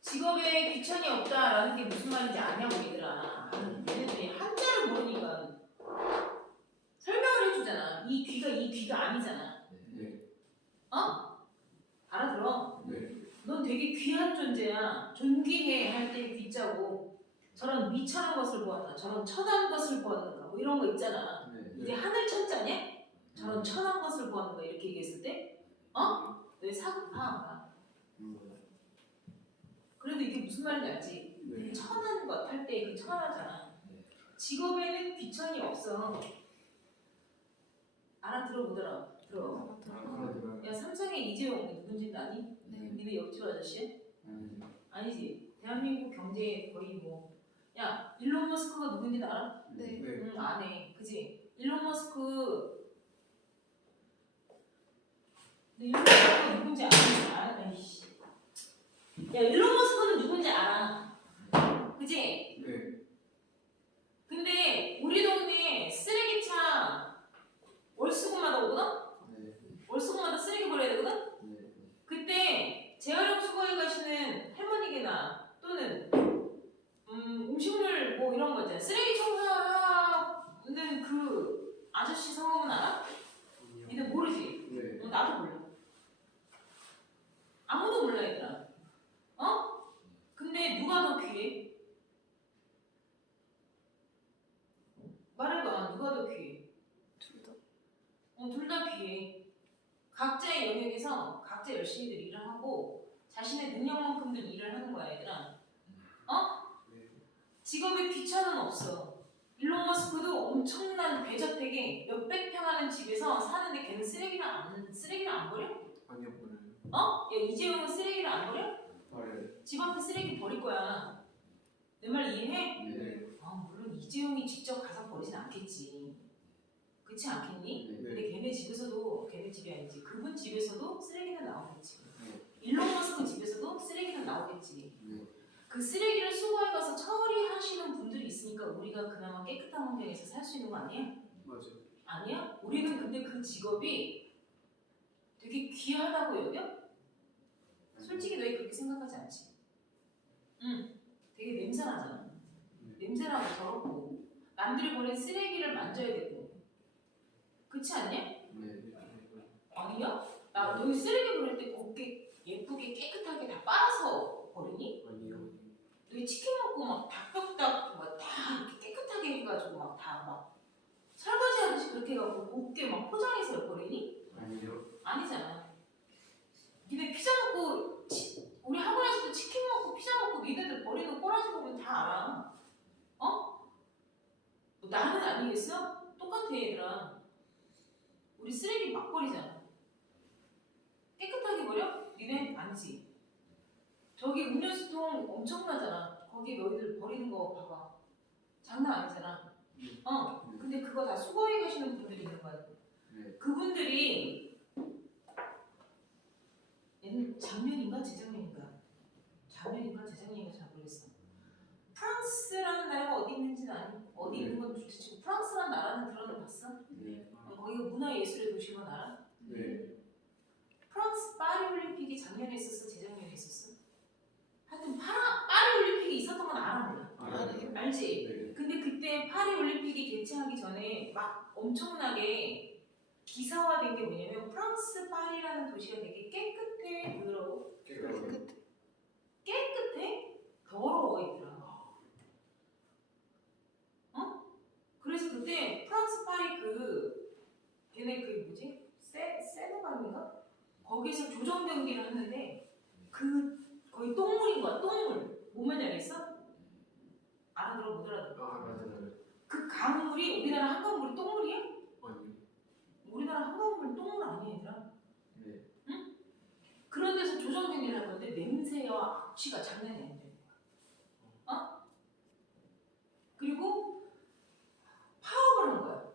직업에 귀천이 없다라는 게 무슨 말인지 아냐고 얘들아. 얘네들이 한자를 모르니까 설명을 해주잖아. 이 귀가 아니잖아. 네. 어? 알아들어? 네. 넌 되게 귀한 존재야. 존귀해 할 때 귀자고 저런 미천한 것을 보았다. 저런 천한 것을 보았는가. 뭐 이런 거 있잖아. 네. 이제 하늘 천자냐? 저런 천한 것을 보았는가 이렇게 얘기했을 때 어? 왜 사급파? 그래도 이게 무슨 말인지 알지? 네. 천한 것 할 때 그 천하잖아. 직업에는 귀천이 없어. 알아들어보더라. 들어. 야 삼성의 이재용 누군지 아니? 네. 니네 옆집 아저씨야? 아니지. 대한민국 경제에 거의 뭐. 야 일론 머스크가 누군지 알아? 네. 응 안 해. 그지? 일론 머스크 일론 머스크가 누군지 알아? 아이씨. 야 일론 머스크는 누군지 알아. 그지? 네. 근데 우리 동네 쓰레기차 월수금마다 오거든? 네. 월수금마다 쓰레기 버려야 되거든? 네. 그때 재활용 수거해 가시는 할머니게나 또는 음식물 뭐 이런 거 있잖아. 쓰레기 청소하는 그 아저씨 성함은 알아? 니네 모르지? 네. 나도 몰라. 아무도 몰라 얘들아. 어? 근데 누가 더 귀해? 말해봐. 누가 더 귀해? 둘 다. 둘 다 귀해. 각자의 영역에서 각자 열심히들 일을 하고 자신의 능력만큼들 일을 하는 거야 얘들아. 어? 네. 직업에 귀천은 없어. 일론 머스크도 엄청난 대저택에 몇백 평 하는 집에서 사는데 걔는 쓰레기를 안 버려? 아니요. 버려요. 야 이재용은 쓰레기를 안 버려? 버려요. 집 앞에 쓰레기 버릴 거야. 내 말 이해해? 네. 물론 이재용이 직접 가서 버리진 않겠지. 그렇지 않겠니? 네. 근데 걔네 집에서도 걔네 집이 아니지. 그분 집에서도 쓰레기는 나오겠지. 네. 일론 머스크 집에서도 쓰레기는 나오겠지. 네. 그 쓰레기를 수거해 가서 처리하시는 분들이 있으니까 우리가 그나마 깨끗한 환경에서 살 수 있는 거 아니야? 맞아요. 아니야? 우리는 근데 그 직업이 되게 귀하다고 여겨? 솔직히 너희 그렇게 생각하지 않지? 응. 되게 냄새나잖아. 냄새나고 더럽고 남들이 버린 쓰레기를 만져야 되고 그렇지 않냐? 네. 아니야? 나 너희 쓰레기 버릴 때 곱게 예쁘게 깨끗하게 다 빨아서 버리니? 아니요. 너희 치킨 먹고 막 닭뼈딱 막다 이렇게 깨끗하게 해가지고 막 다 막 설거지 하듯이 그렇게 해갖고 곱게 막 포장해서 버리니? 아니요. 아니잖아. 니네 피자 먹고 아니겠어? 똑같아 얘들아. 우리 쓰레기 막 버리잖아. 깨끗하게 버려? 니네 아니지. 저기 음료수통 엄청나잖아. 거기 너희들 버리는 거 봐봐. 장난 아니잖아. 근데 그거 다 수거해 가시는 분들이 있는 거야. 네. 그분들이 작년인가 재작년인가 잘 모르겠어. 프랑스라는 나라가 어디 있는지는 어디 있는 건 둘째치고 프랑스라는 나라는 들어봤어? 네. 거기가 문화예술의 도시가 나라? 네. 프랑스 파리 올림픽이 작년에 있었어? 재작년에 있었어? 하여튼 파리 올림픽이 있었던 건 알아 몰라? 알아요. 알지? 네. 근데 그때 파리 올림픽이 개최하기 전에 막 엄청나게 기사화된 게 뭐냐면 프랑스 파리라는 도시가 되게 깨끗해 더러워? 깨끗해? 더러워 있더라. 그래서 그때 프랑스 파리 걔네 뭐지? 세네강인가? 거기서 조정 경기를 하는데 거의 똥물인 거야 똥물. 뭔 말인지 알겠어? 알아들어 못 알아들어? 맞아요. 그 강물이 우리나라 한강물이 똥물이야? 아니요. 우리나라 한강물 똥물 아니야 얘들아? 네. 응? 그런 데서 조정 경기를 할 건데 냄새와 악취가 장난이 안 되는 거야. 그리고 파업을 한 거야.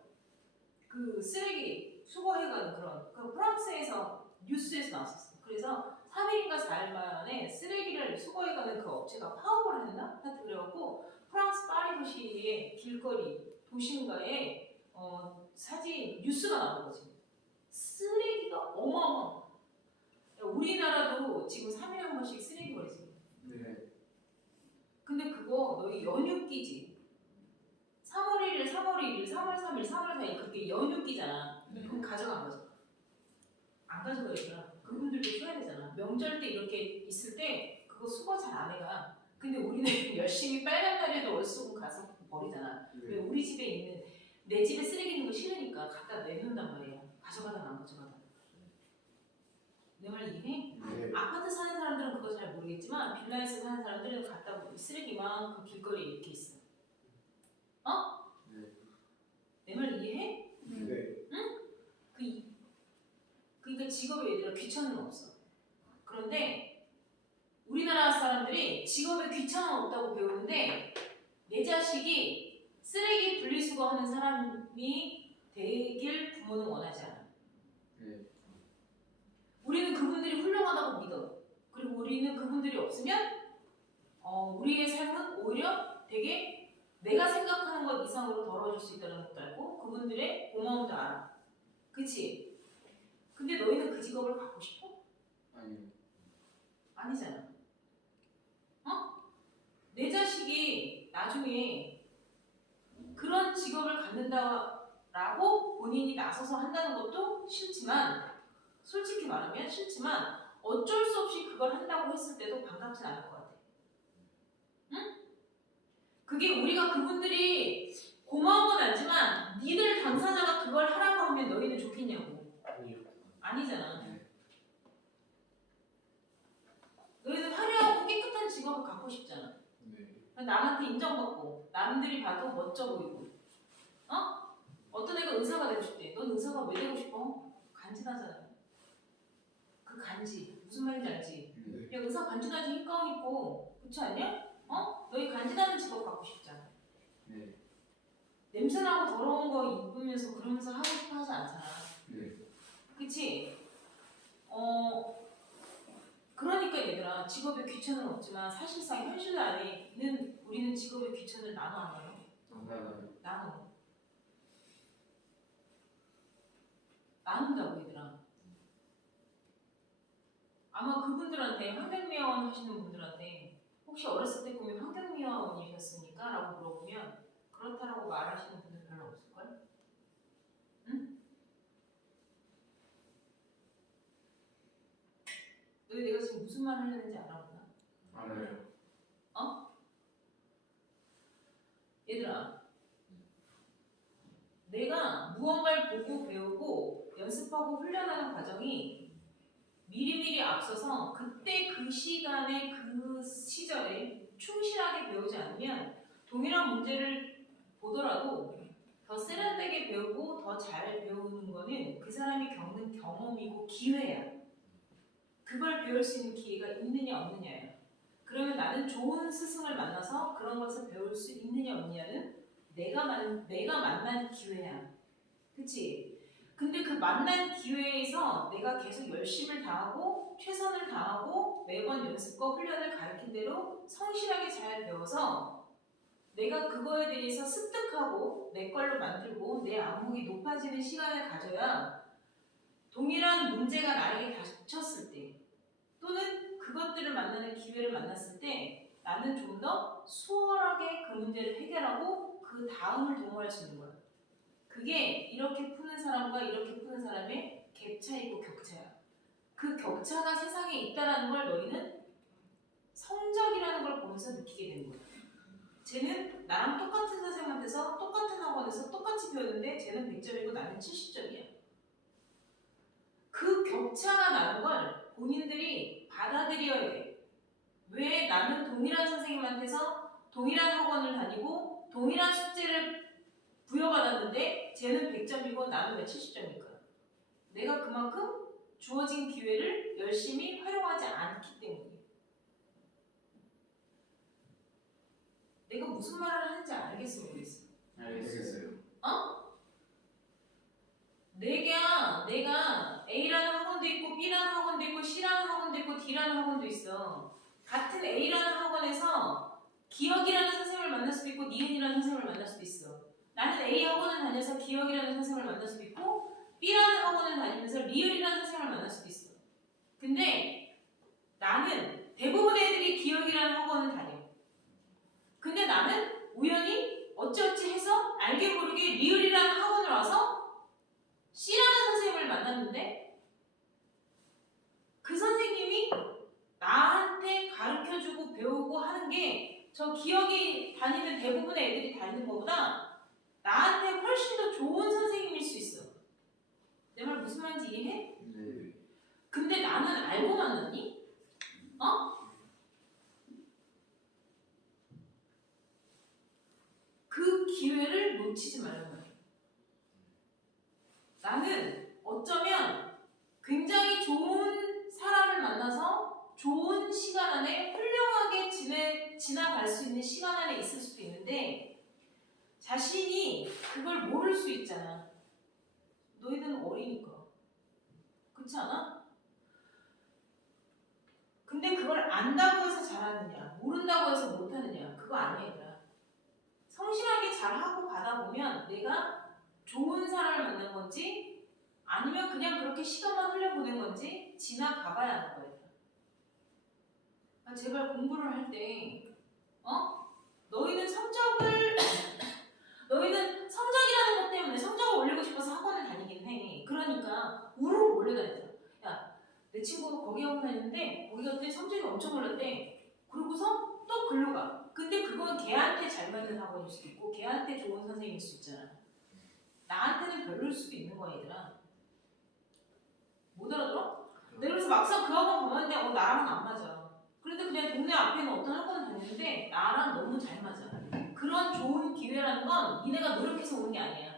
그 쓰레기 수거해가는 그 프랑스에서 뉴스에서 나왔었어. 그래서 3일인가 4일 만에 쓰레기를 수거해가는 그 업체가 파업을 했나? 하여튼 그래갖고 프랑스 파리 도시의 길거리 도심가에 사진 뉴스가 나온 거지. 쓰레기가 어마어마한 거야. 우리나라도 지금 3일에 한 번씩 쓰레기 버리지. 네. 근데 그거 너희 연휴 끼지. 3월 1일, 3월 2일, 3월 3일, 3월 4일 그게 연휴 끼잖아. 그럼 가져간 거죠. 안 가져가겠구나. 그분들도 쉬어야 되잖아. 명절 때 이렇게 있을 때 그거 수거 잘 안 해가. 근데 우리는 열심히 빨간 날에도 월수금 가서 버리잖아. 왜 우리 집에 있는 내 집에 쓰레기 있는 거 싫으니까 갖다 내놓는단 말이야. 가져가다 안 가져가다. 내 말 이해해? 네. 아파트 사는 사람들은 그거 잘 모르겠지만 빌라에서 사는 사람들은 갖다 쓰레기만 그 길거리에 이렇게 있어. 네. 내 말 이해해? 네. 그러니까 직업에 얘들아 귀천은 없어. 그런데 우리나라 사람들이 직업에 귀천은 없다고 배우는데 내 자식이 쓰레기 분리수거하는 사람이 되길 부모는 원하지 않아. 네. 우리는 그분들이 훌륭하다고 믿어. 그리고 우리는 그분들이 없으면 우리의 삶은 오히려 되게 내가 생각하는 것 이상으로 더러워질 수 있다는 것도 알고 그분들의 고마움도 알아. 그치? 근데 너희는 그 직업을 갖고 싶어? 아니요. 아니잖아. 내 자식이 나중에 그런 직업을 갖는다라고 본인이 나서서 한다는 것도 싫지만 솔직히 말하면 싫지만 어쩔 수 없이 그걸 한다고 했을 때도 반갑진 않을 것 같아. 응? 그게 우리가 그분들이 고마운 건 알지만 니들 당사자가 그걸 하라고 하면 너희는 좋겠냐고. 아니요. 아니잖아. 네. 너희들 화려하고 깨끗한 직업을 갖고 싶잖아. 네. 남한테 인정받고 남들이 봐도 멋져 보이고 어떤 애가 의사가 되고 싶대. 넌 의사가 왜 되고 싶어? 간지나잖아. 그 간지 무슨 말인지 알지? 네. 야 의사 간지나지 흰가운 입고 그렇지 않냐? 너희 간지나는 직업 갖고 싶잖아. 네. 냄새나고 더러운 거 입으면서 그러면서 하고 싶어 하지 않잖아. 네. 그치? 그러니까 얘들아 직업에 귀천은 없지만 사실상 현실 안에는 우리는 직업의 귀천을 나눠 안 나눠? 나눠. 나눈다고 얘들아. 아마 그분들한테 환경미화원 하시는 분들한테 혹시 어렸을 때 보면 환경미화원이셨습니까? 라고 물어보면 그렇다라고 말하시는 분들 별로 없을걸? 응? 너희 내가 지금 무슨 말 하려는지 알아보나? 알아요. 얘들아 내가 무언가를 보고 배우고 연습하고 훈련하는 과정이 미리미리 앞서서 그때 그 시간에 그 시절에 충실하게 배우지 않으면 동일한 문제를 보더라도 더 세련되게 배우고 더 잘 배우는 거는 그 사람이 겪는 경험이고 기회야. 그걸 배울 수 있는 기회가 있느냐 없느냐예요. 그러면 나는 좋은 스승을 만나서 그런 것을 배울 수 있느냐 없느냐는 내가 만난 기회야. 그치? 근데 그 만난 기회에서 내가 계속 열심을 다하고 최선을 다하고 매번 연습과 훈련을 가르친 대로 성실하게 잘 배워서 내가 그거에 대해서 습득하고 내 걸로 만들고 내 안목이 높아지는 시간을 가져야 동일한 문제가 나에게 닥쳤을 때 또는 그것들을 만나는 기회를 만났을 때 나는 좀 더 수월하게 그 문제를 해결하고 그 다음을 동원할 수 있는 거야. 그게 이렇게 푸는 사람과 이렇게 푸는 사람의 갭 차이고 격차야. 그 격차가 세상에 있다는 걸 너희는 성적이라는 걸 보면서 느끼게 되는 거야. 쟤는 나랑 똑같은 선생님한테서 똑같은 학원에서 똑같이 배웠는데 쟤는 100점이고 나는 70점이야. 그 격차가 나는 걸 본인들이 받아들여야 돼. 왜 나는 동일한 선생님한테서 동일한 학원을 다니고 동일한 숙제를 부여받았는데 쟤는 100점이고 나는 왜 70점일까? 내가 그만큼 주어진 기회를 열심히 활용하지 않기 때문이에요. 내가 무슨 말을 하는지 알겠어 모르겠어? 알겠어요. 내가 A라는 학원도 있고 B라는 학원도 있고 C라는 학원도 있고 D라는 학원도 있어. 같은 A라는 학원에서 기억이라는 선생님을 만날 수도 있고 니은이라는 선생님을 만날 수도 있어. 나는 A 학원을 다녀서 기억이라는 선생님을 만날 수도 있고 B라는 학원을 다니면서 리을이라는 선생님을 만날 수도 있어. 근데 나는 대부분의 애들이 기억이라는 학원을 다녀. 근데 나는 우연히 어찌어찌 해서 알게 모르게 리을이라는 학원을 와서 C라는 선생님을 만났는데 그 선생님이 나한테 가르쳐주고 배우고 하는 게 저 기억이 다니는 대부분의 애들이 다니는 것보다 나한테 훨씬 더 좋은 선생님일 수 있어. 내 말 무슨 말인지 이해해? 네. 근데 나는 알고 만났니? 그 기회를 놓치지 말란 말이야. 나는 어쩌면 굉장히 좋은 사람을 만나서 좋은 시간 안에 훌륭하게 지나갈 수 있는 시간 안에 있을 수도 있는데 자신이 그걸 모를 수 있잖아. 너희들은 어리니까. 그렇지 않아? 근데 그걸 안다고 해서 잘하느냐 모른다고 해서 못하느냐 그거 아니야 얘들아. 성실하게 잘하고 가다 보면 내가 좋은 사람을 만난 건지 아니면 그냥 그렇게 시간만 흘려보낸 건지 지나가봐야 하는 거야. 제발 공부를 할 때 너희는 너희는 성적이라는 것 때문에 성적을 올리고 싶어서 학원을 다니긴 해. 그러니까 우르르 몰려다니잖아. 야, 내 친구가 거기 학원 다니는데 거기 갔더니 성적이 엄청 올랐대. 그러고서 또 글로 가. 근데 그건 걔한테 잘 맞는 학원일 수도 있고 걔한테 좋은 선생님일 수 있잖아. 나한테는 별로일 수도 있는 거야 얘들아. 못 알아들어? 내가 그래서 막상 그 학원 가봤는데 나랑은 안 맞아. 그런데 그냥 동네 앞에 있는 어떤 학원을 다녔는데 나랑 너무 잘 맞아. 그런 좋은 기회라는 건 니네가 노력해서 오는 게 아니야.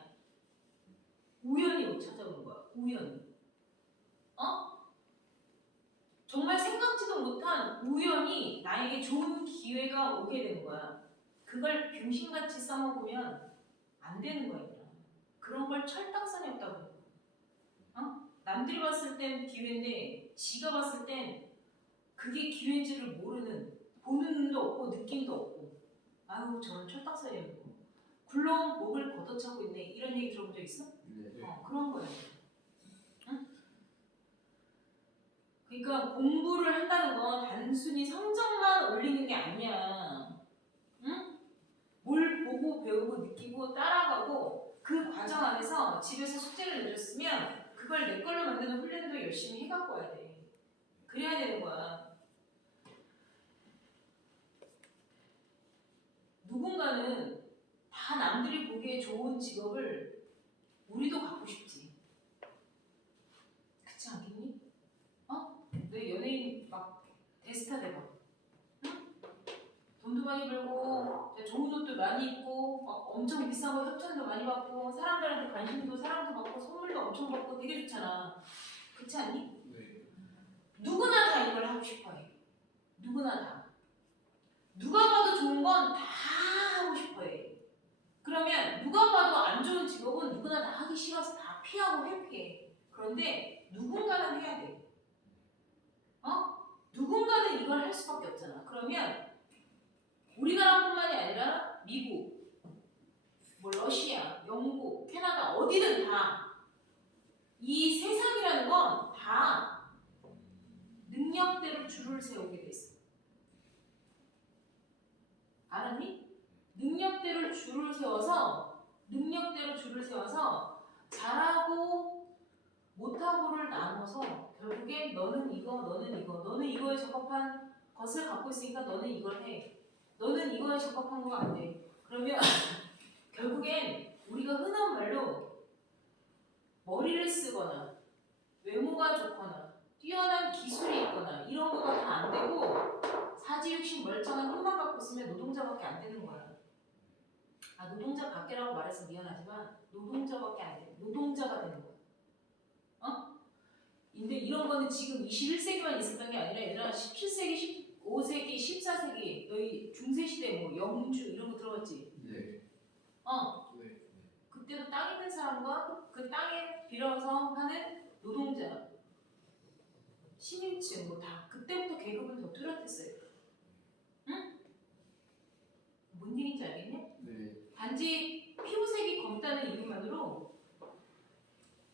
우연히 찾아오는 거야. 우연히. 정말 생각지도 못한 우연히 나에게 좋은 기회가 오게 되는 거야. 그걸 병신같이 써먹으면 안 되는 거야. 그런 걸 철딱선이 없다고. 남들이 봤을 땐 기회인데 지가 봤을 땐 그게 기회인지를 모르는, 보는 눈도 없고 느낌도 없고 아유 저런 철딱선이 없고 굴러온 목을 걷어차고 있네 이런 얘기 들어본 적 있어? 네. 그런 거야. 응? 그러니까 공부를 한다는 건 단순히 성적만 올리는 게 아니야. 응? 뭘 보고 배우고 느끼고 따라가고 그 과정 안에서 집에서 숙제를 내줬으면 그걸 내 걸로 만드는 훈련도 열심히 해갖고 와야 돼. 그래야 되는 거야. 누군가는 다 남들이 보기에 좋은 직업을 우리도 갖고 싶지. 그렇지 않겠니? 너 연예인 막 대스타 대박. 응? 돈도 많이 많이 벌고 좋은 옷도 많이 입고 막 엄청 비싼 거 협찬도 많이 받고 사람들한테 관심도 사랑도 받고 선물도 엄청 받고 되게 좋잖아. 그렇지 않니? 네. 누구나 다 이걸 하고 싶어해. 누구나 다. 누가 봐도 좋은 건 다 하고 싶어해. 그러면 누가 봐도 안 좋은 직업은 누구나 다 하기 싫어서 다 피하고 회피해. 그런데 누군가는 해야 돼. 누군가는 이걸 할 수밖에 없잖아. 그러면 우리나라뿐만이 아니라 미국, 뭐 러시아, 영국, 캐나다 어디든 다 이 세상이라는 건 다 능력대로 줄을 세우게 돼 있어. 알았니? 능력대로 줄을 세워서 잘하고 못하고를 나눠서 결국엔 너는 이거, 너는 이거에 적합한 것을 갖고 있으니까 너는 이걸 해. 너는 이거에 적합한 거 안 돼. 그러면 결국엔 우리가 흔한 말로 머리를 쓰거나 외모가 좋거나 뛰어난 기술이 있거나 이런 거가 다 안 되고 사지육신 멀쩡한 힘만 갖고 있으면 노동자밖에 안 되는 거야. 노동자 밖에라고 말해서 미안하지만 노동자밖에 안 돼. 노동자가 되는 거야. 근데 이런 거는 지금 21세기만 있었던 게 아니라 얘들아 17세기, 15세기, 14세기 너희 중세시대 뭐 영주 이런 거 들어봤지? 네. 네. 그때도 땅 있는 사람과 그 땅에 빌어서 하는 노동자, 시민층 뭐 다 그때부터 계급은 더 뚜렷했어요. 응? 뭔 얘기인지 알겠냐? 네. 단지 피부색이 검다는 이유만으로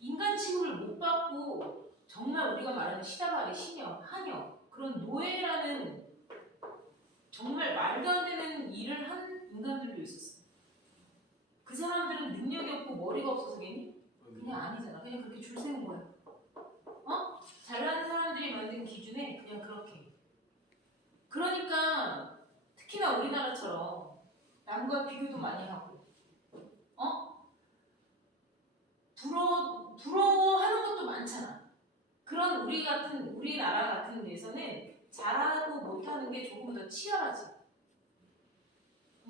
인간 취급을 못 받고 정말 우리가 말하는 시다바리, 신여, 한여 그런 노예라는 정말 말도 안 되는 일을 한 인간들도 있었어. 그 사람들은 능력이 없고 머리가 없어서겠니? 그냥 아니잖아. 그냥 그렇게 줄 세운 거야. 잘나는 사람들이 만든 기준에 그냥 그렇게. 그러니까 특히나 우리나라처럼 남과 비교도 많이 하고, 부러워하는 것도 많잖아. 그런 우리나라 같은 데서는 잘하고 못하는 게 조금 더 치열하지.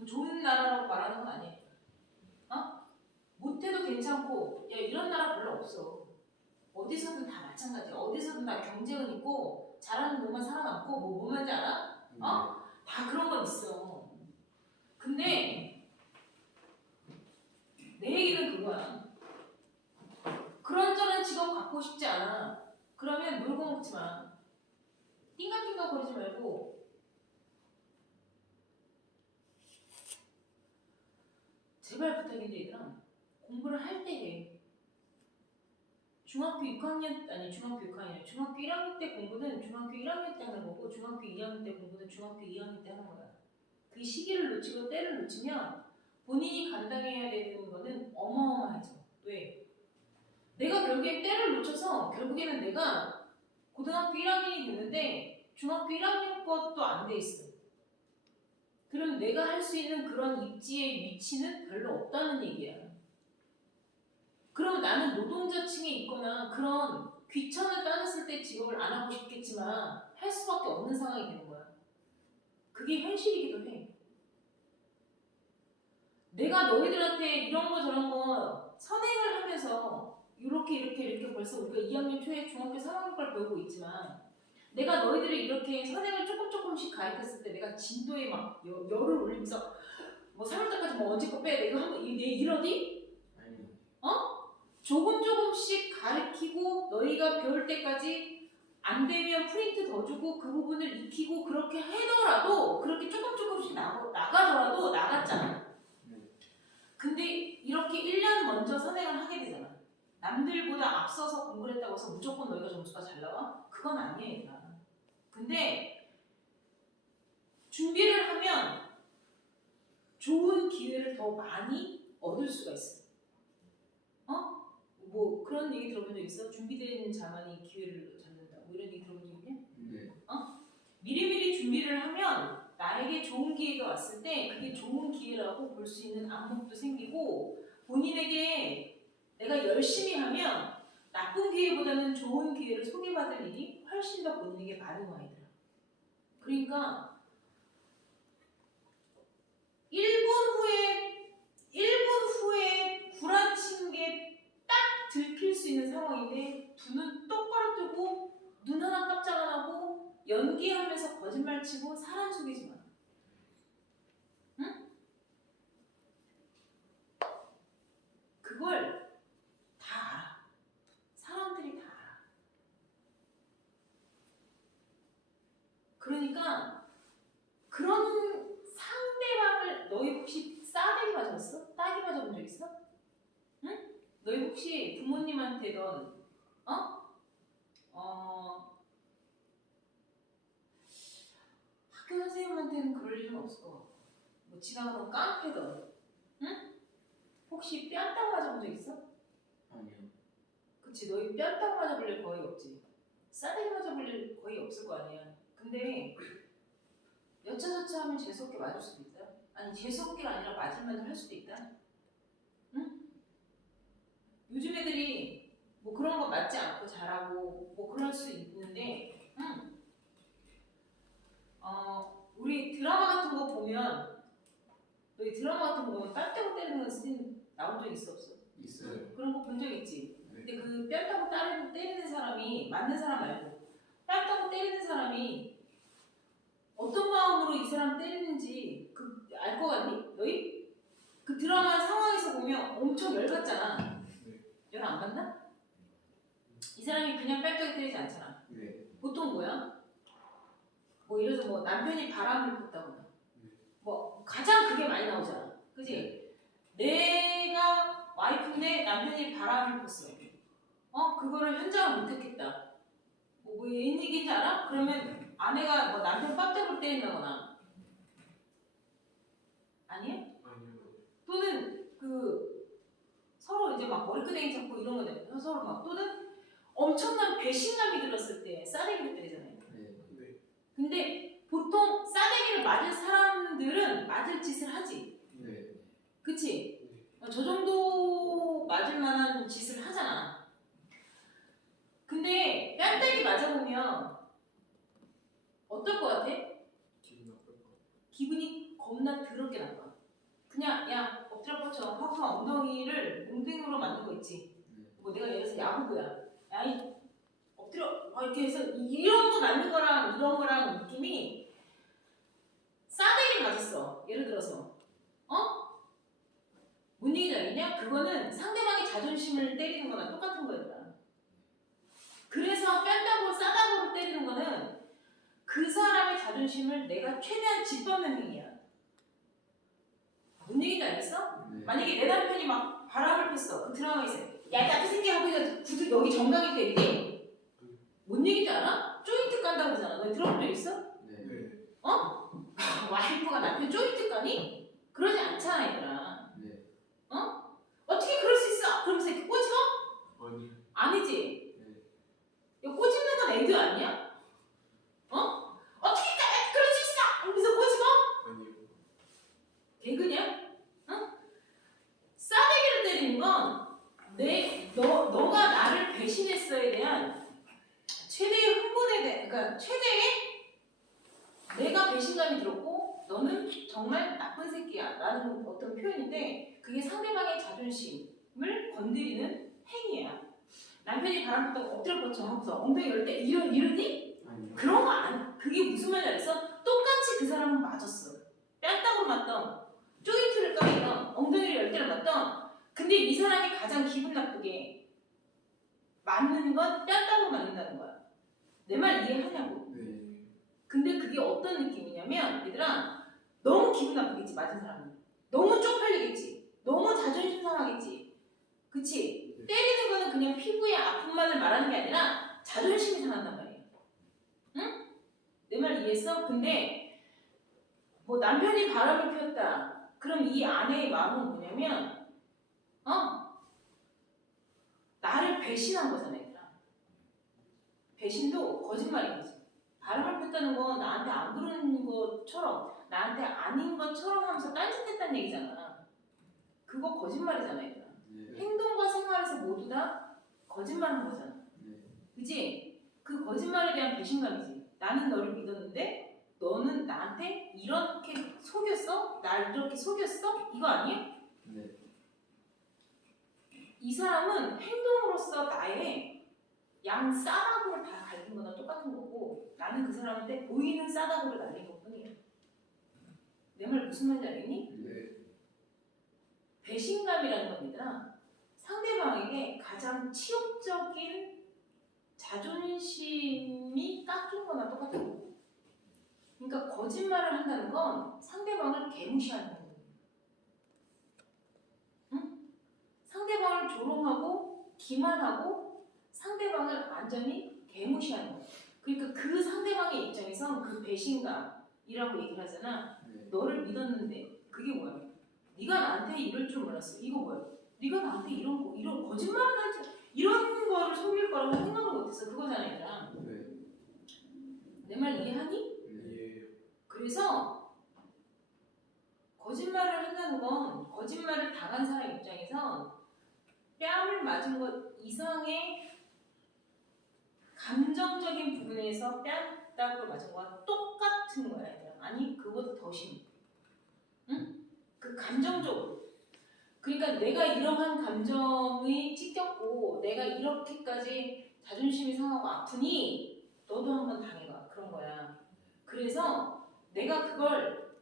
좋은 나라라고 말하는 건 아니에요. 못해도 괜찮고, 야 이런 나라 별로 없어. 어디서든 다 마찬가지야. 어디서든 다 경쟁은 있고 잘하는 놈만 살아남고 뭐 말인지 알아? 다 그런 건 있어. 근데 내 얘기는 그거야. 그런저런 직업 갖고 싶지 않아. 그러면 놀고 먹지 마. 띵가띵가 거리지 말고 제발 부탁인데 얘들아 공부를 할 때 해. 중학교 1학년 때 공부는 중학교 1학년 때 하는 거고 중학교 2학년 때 공부는 중학교 2학년 때 하는 거야. 그 시기를 놓치고 때를 놓치면 본인이 감당해야 되는 거는 어마어마해져. 왜? 내가 결국엔 때를 놓쳐서 결국에는 내가 고등학교 1학년이 됐는데 중학교 1학년 것도 안 돼 있어. 그럼 내가 할 수 있는 그런 입지의 위치는 별로 없다는 얘기야. 그럼 나는 노동자층에 있거나 그런 귀천을 따졌을 때 직업을 안 하고 싶겠지만 할 수밖에 없는 상황이 되는 거야. 그게 현실이기도 해. 내가 너희들한테 이런 거 저런 거 선행을 하면서 이렇게 벌써 우리가 2학년 초에 중학교 3학년 걸 배우고 있지만 내가 너희들이 이렇게 선행을 조금씩 가르쳤을 때 내가 진도에 막 열을 올리면서 뭐 3월달까지 뭐 언제 거 빼? 내가 한번 이러니? 아니요. 조금씩 가르치고 너희가 배울 때까지 안 되면 프린트 더 주고 그 부분을 익히고 그렇게 해더라도 그렇게 조금씩 나가더라도 나갔잖아. 근데 이렇게 1년 먼저 선행을 하게 되잖아. 남들보다 앞서서 공부를 했다고 해서 무조건 너희가 점수가 잘 나와? 그건 아니야 얘들아. 근데 준비를 하면 좋은 기회를 더 많이 얻을 수가 있어. 뭐 그런 얘기 들어본 적 있어? 준비된 자만이 기회를 잡는다. 뭐 이런 얘기 들어본 적 있냐? 네. 미리미리 준비를 하면 나에게 좋은 기회가 왔을 때 그게 좋은 기회라고 볼 수 있는 안목도 생기고 본인에게 내가 열심히 하면 나쁜 기회보다는 좋은 기회를 소개받을 일이 훨씬 더 본인에게 많은 아이들아. 그러니까 1분 후에 구라친 게 딱 들킬 수 있는 상황인데 두 눈 똑바로 뜨고 눈 하나 깜짝 안 하고 연기하면서 거짓말 치고 사람 속이지 마. 응? 그걸 다 알아. 사람들이 다 알아. 그러니까 그런 상대방을 너희 혹시 싸대기 맞았어? 따기 맞아본 적 있어? 응? 너희 혹시 부모님한테든 학교 선생님한테는 그럴 일은 없을 것 같고 뭐 지나가던 깡패든 응? 혹시 뺨따구 맞아본 적 있어? 아니요. 그치 너희 뺨따구 맞아볼 일 거의 없지. 싸대기 맞아볼 일 거의 없을 거 아니야. 근데 여차저차 하면 재수없게 맞을 수도 있다. 아니 재수없게가 아니라 맞을만 할 수도 있다. 응? 요즘 애들이 뭐 그런 거 맞지 않고 잘하고 뭐 그럴 수 있는데 우리 드라마 같은 거 보면 너희 드라마 같은 거 보면 뺨 따고 때리는 씬 나온 적 있어 없어? 있어요. 그런 거 본 적 있지? 네. 근데 그 뺨 따고 때리는 사람이 맞는 사람 말고 뺨 따고 때리는 사람이 어떤 마음으로 이 사람 때리는지 알 거 같니? 너희? 그 드라마 상황에서 보면 엄청 열받잖아. 네. 열 안 받나? 이 사람이 그냥 뺨따기 때리지 않잖아. 네. 보통 뭐야? 뭐 예를 들어서 뭐 남편이 바람을 폈다거나 뭐 가장 그게 많이 나오잖아. 그지? 내가 와이프인데 남편이 바람을 폈어. 그거를 현장을 못 했겠다. 뭐 얘기인지 알아? 그러면 아내가 뭐 남편 빡대로 때린다거나 아니에요? 아니요. 또는 그 서로 이제 막 머리끄댕이 잡고 이런 거 되면 서로 막 또는 엄청난 배신감이 들었을 때 싸대기를 때리잖아요. 네. 근데 보통 싸대기를 맞을 사람들은 맞을 짓을 하지. 네. 그치? 저 정도 맞을 만한 짓을 하잖아. 근데 뺨때기 맞아보면 어떨 것 같아? 기분 나쁠 것 같아요. 기분이 겁나 더럽게 나빠. 그냥 야 엎드려 뻗쳐 확 엉덩이를 몽둥이로 만든 거 있지. 뭐 내가 예를 들어서 야구부야. 야이 엎드려 이렇게 해서 이런 거 맞는 거랑 이런 거랑 느낌이 싸대기 맞았어. 예를 들어서 뭔 얘기인지 알겠냐? 그거는 상대방의 자존심을 때리는 거랑 똑같은 거였다. 그래서 뺨따구로 싸다구로 때리는 거는 그 사람의 자존심을 내가 최대한 짓밟는 행위야. 뭔 얘기인지 알겠어? 네. 만약에 내 남편이 막 바람을 폈어. 그 드라마에서 야 나쁜 새끼 하고 있는 구두 여기 정강이 때리니? 뭔 얘기인지 알아? 조인트 깐다고 그러잖아. 너 들어본 적 있어? 네. 와이프가 남편 조인트 까니? 그러지 않잖아 얘들아. 네. 어떻게 그럴 수 있어? 그러면서 이렇게 꼬집어? 아니요. 아니지. 네. 이거 꼬집는 건 애교 아니야? 어떻게 그럴 수 있어? 이러면서 꼬집어? 아니요. 개그냐? 싸대기를 때리는 건 너가 나를 배신했어에 대한 최대의 흥분에 대한 그러니까 최대의 내가 배신감이 들었고 너는 정말 나쁜 새끼야 라는 어떤 표현인데 그게 상대방의 자존심을 건드리는 행위야. 남편이 바람 폈다고 엎드려 뻗쳐 하고서 엉덩이 열 때 이러니? 아니요. 그런 거 안, 그게 무슨 말인지 알겠어? 똑같이 그 사람은 맞았어. 뺨따구로 맞던, 조인트를 까이던, 엉덩이를 열 때를 맞던, 근데 이 사람이 가장 기분 나쁘게 맞는 건 뺨따구로 맞는다는 거야. 내 말 이해하냐고. 네. 근데 그게 어떤 느낌이냐면, 얘들아, 너무 기분 나쁘겠지, 맞은 사람은. 너무 쪽팔리겠지. 너무 자존심 상하겠지. 그치? 네. 때리는 거는 그냥 피부의 아픔만을 말하는 게 아니라 자존심이 상한단 말이야. 응? 내 말 이해했어? 근데 뭐 남편이 바람을 피웠다. 그럼 이 아내의 마음은 뭐냐면 나를 배신한 거잖아 얘들아. 배신도 거짓말인 거지. 바람을 폈다는 건 나한테 안 그러는 것처럼 나한테 아닌 것처럼 하면서 딴짓했다는 얘기잖아. 그거 거짓말이잖아 얘들아. 네. 행동과 생활에서 모두 다 거짓말한 거잖아. 네. 그지? 그 거짓말에 대한 배신감이지. 나는 너를 믿었는데 너는 나한테 이렇게 속였어? 날 이렇게 속였어? 이거 아니야? 네. 이 사람은 행동으로서 나의 양 싸다구를 다 갈긴 거나 똑같은 거고 나는 그 사람한테 보이는 싸다구를 날린 것 뿐이에요. 내 말 무슨 말인지 알겠니? 네. 배신감이라는 겁니다. 상대방에게 가장 치욕적인 자존심이 깎인 거나 똑같은 거고. 그러니까 거짓말을 한다는 건 상대방을 개무시하는 거예요. 응? 상대방을 조롱하고 기만하고 상대방을 완전히 개무시하는 거예요. 그러니까 그 상대방의 입장에선 그 배신감이라고 얘기를 하잖아. 네. 너를 믿었는데 그게 뭐야? 네가 나한테 이럴 줄 몰랐어. 이거 뭐야? 네가 나한테 이런 거짓말을 할지 이런 거를 속일 거라고 생각을 못했어. 그거잖아, 얘들아. 네. 내 말 이해하니? 예. 그래서 거짓말을 한다는 건 거짓말을 당한 사람 입장에선 뺨을 맞은 것 이상의 감정적인 부분에서 뺨따구를 맞은 거와 똑같은 거야, 얘들아. 아니, 그보다 더 심해. 응? 그 감정적으로. 그러니까 내가 이러한 감정이 찢겼고 내가 이렇게까지 자존심이 상하고 아프니 너도 한번 당해봐. 그런 거야. 그래서 내가 그걸